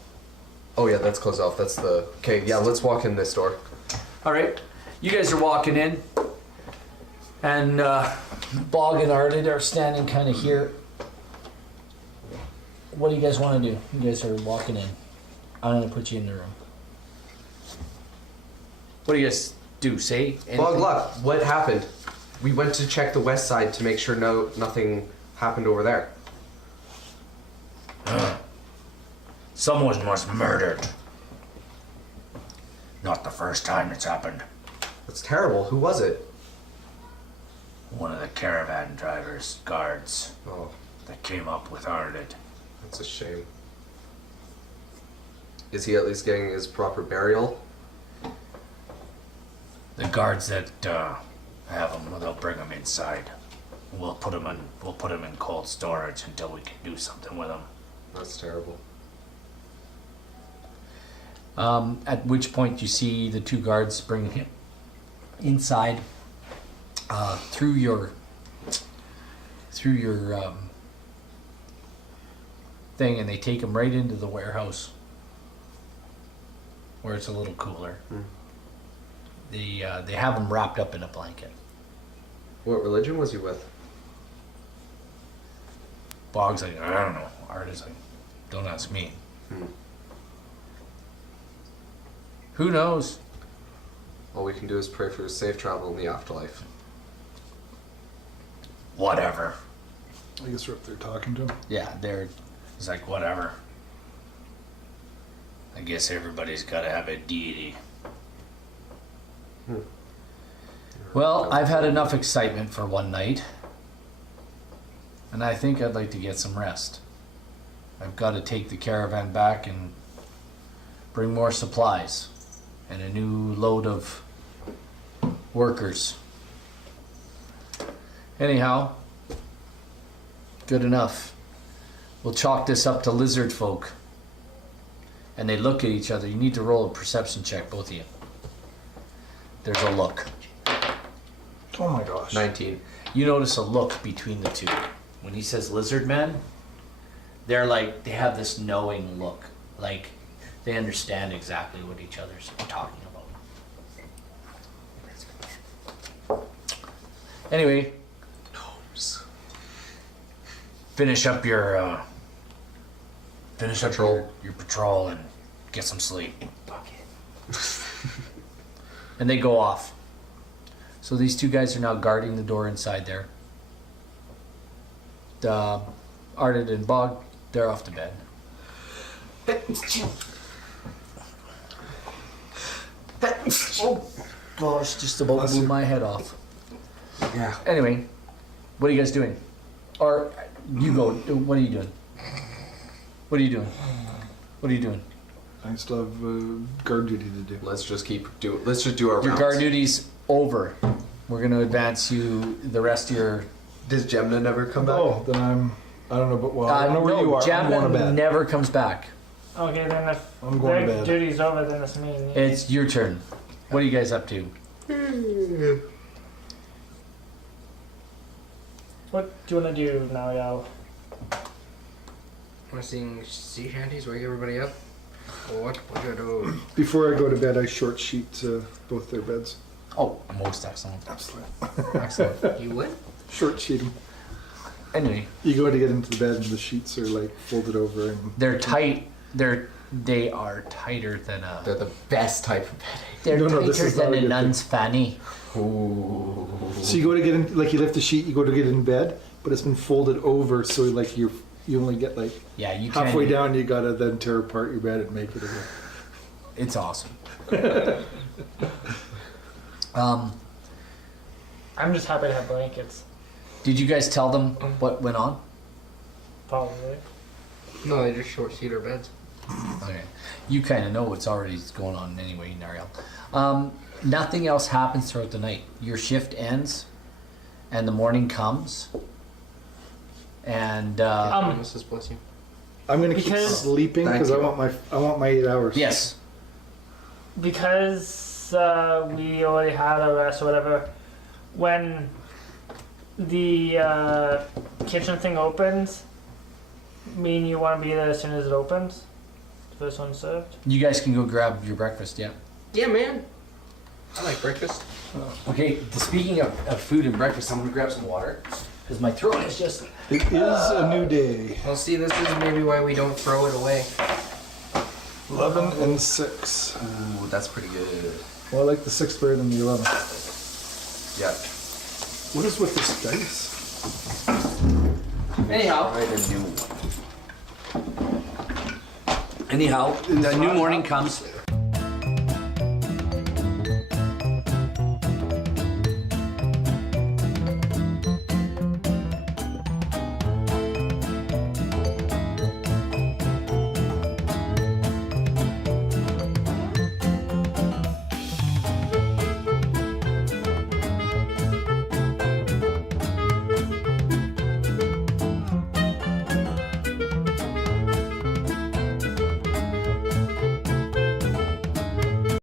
Oh yeah, that's closed off. That's the. Okay, yeah. Let's walk in this door. All right, you guys are walking in, and Bog and Ardid are standing kind of here. What do you guys want to do? You guys are walking in. I'm going to put you in the room. what do you guys do? Say anything? Bogluck, what happened? We went to check the west side to make sure nothing happened over there. Someone was murdered. Not the first time it's happened. That's terrible. Who was it? One of the caravan drivers, guards, Oh, that came up with Ardid. that's a shame. Is he at least getting his proper burial? The guards that have him, they'll bring him inside. We'll put him in cold storage until we can do something with him. That's terrible. At which point you see the two guards bring him inside through your thing, and they take him right into the warehouse where it's a little cooler. They have him wrapped up in a blanket. What religion was he with? Bog's like, I don't know. Art is like, don't ask me. Who knows? All we can do is pray for his safe travel in the afterlife. Whatever. I guess we're up there talking to him. Yeah, they're He's like, whatever. I guess everybody's got to have a deity. well. I've had enough excitement for one night, and I think I'd like to get some rest. I've got to take the caravan back and bring more supplies and a new load of workers. Anyhow, good enough. We'll chalk this up to lizard folk. And they look at each other. You need to roll a perception check, both of you. There's a look. Oh my gosh. 19. You notice a look between the two. When he says lizard men, they're like, they have this knowing look. Like, they understand exactly what each other's talking about. Anyway, Finish up your your patrol and get some sleep. and they go off. So these two guys are now guarding the door inside there. Ardid and Bog, they're off to bed. Oh gosh, just about blew my head off. Yeah. Anyway, what are you guys doing? Or you go. What are you doing? What are you doing? What are you doing? I still have guard duty to do. Let's just do our Your rounds. guard duty's over. We're going to advance you the rest of your... Does Jemna never come back? Oh, then I don't know, but well, I don't know where no, you are. I'm going to Jamna bed. never comes back. Okay, then if I'm going to their bed. duty's over, then it's me. And you. It's your turn. What are you guys up to? What do you want to do now, Yao? Want to sing sea shanties, wake everybody up? What do you do? Before I go to bed, I short sheet both their beds. Oh, most excellent. Absolutely. Excellent. You what? Short sheet them. Anyway, You go to get into the bed, and the sheets are like folded over, and they're tight. They are tighter than a. They're the best type of bedding. They're No, this tighter is not than a a good nun's fanny. Ooh. so you go to get in. Like you lift the sheet, you go to get in bed, but it's been folded over, so like you only get like Yeah, you can. halfway down. You gotta then tear apart your bed and make it again. It's awesome. I'm just happy to have blankets. Did you guys tell them what went on? Probably. No, they just short sheet our beds. Okay. You kind of know what's already going on anyway, Nariel. Nothing else happens throughout the night. Your shift ends, and the morning comes, and Mrs. Bless you. I'm gonna keep Because- sleeping Thank because I you. want my 8 hours. yes, Because we already had a rest or whatever, when the kitchen thing opens, me and you want to be there as soon as it opens? First one served? you guys can go grab your breakfast. Yeah. Yeah, man. I like breakfast. Okay. Speaking of food and breakfast, I'm gonna grab some water because my throat is just. It is a new day. Well, see, this is maybe why we don't throw it away. 11 and 6. Ooh, that's pretty good. Well, I like the 6 better than the 11. Yeah. What is with this dice? Anyhow. Right, a new one. The new morning comes.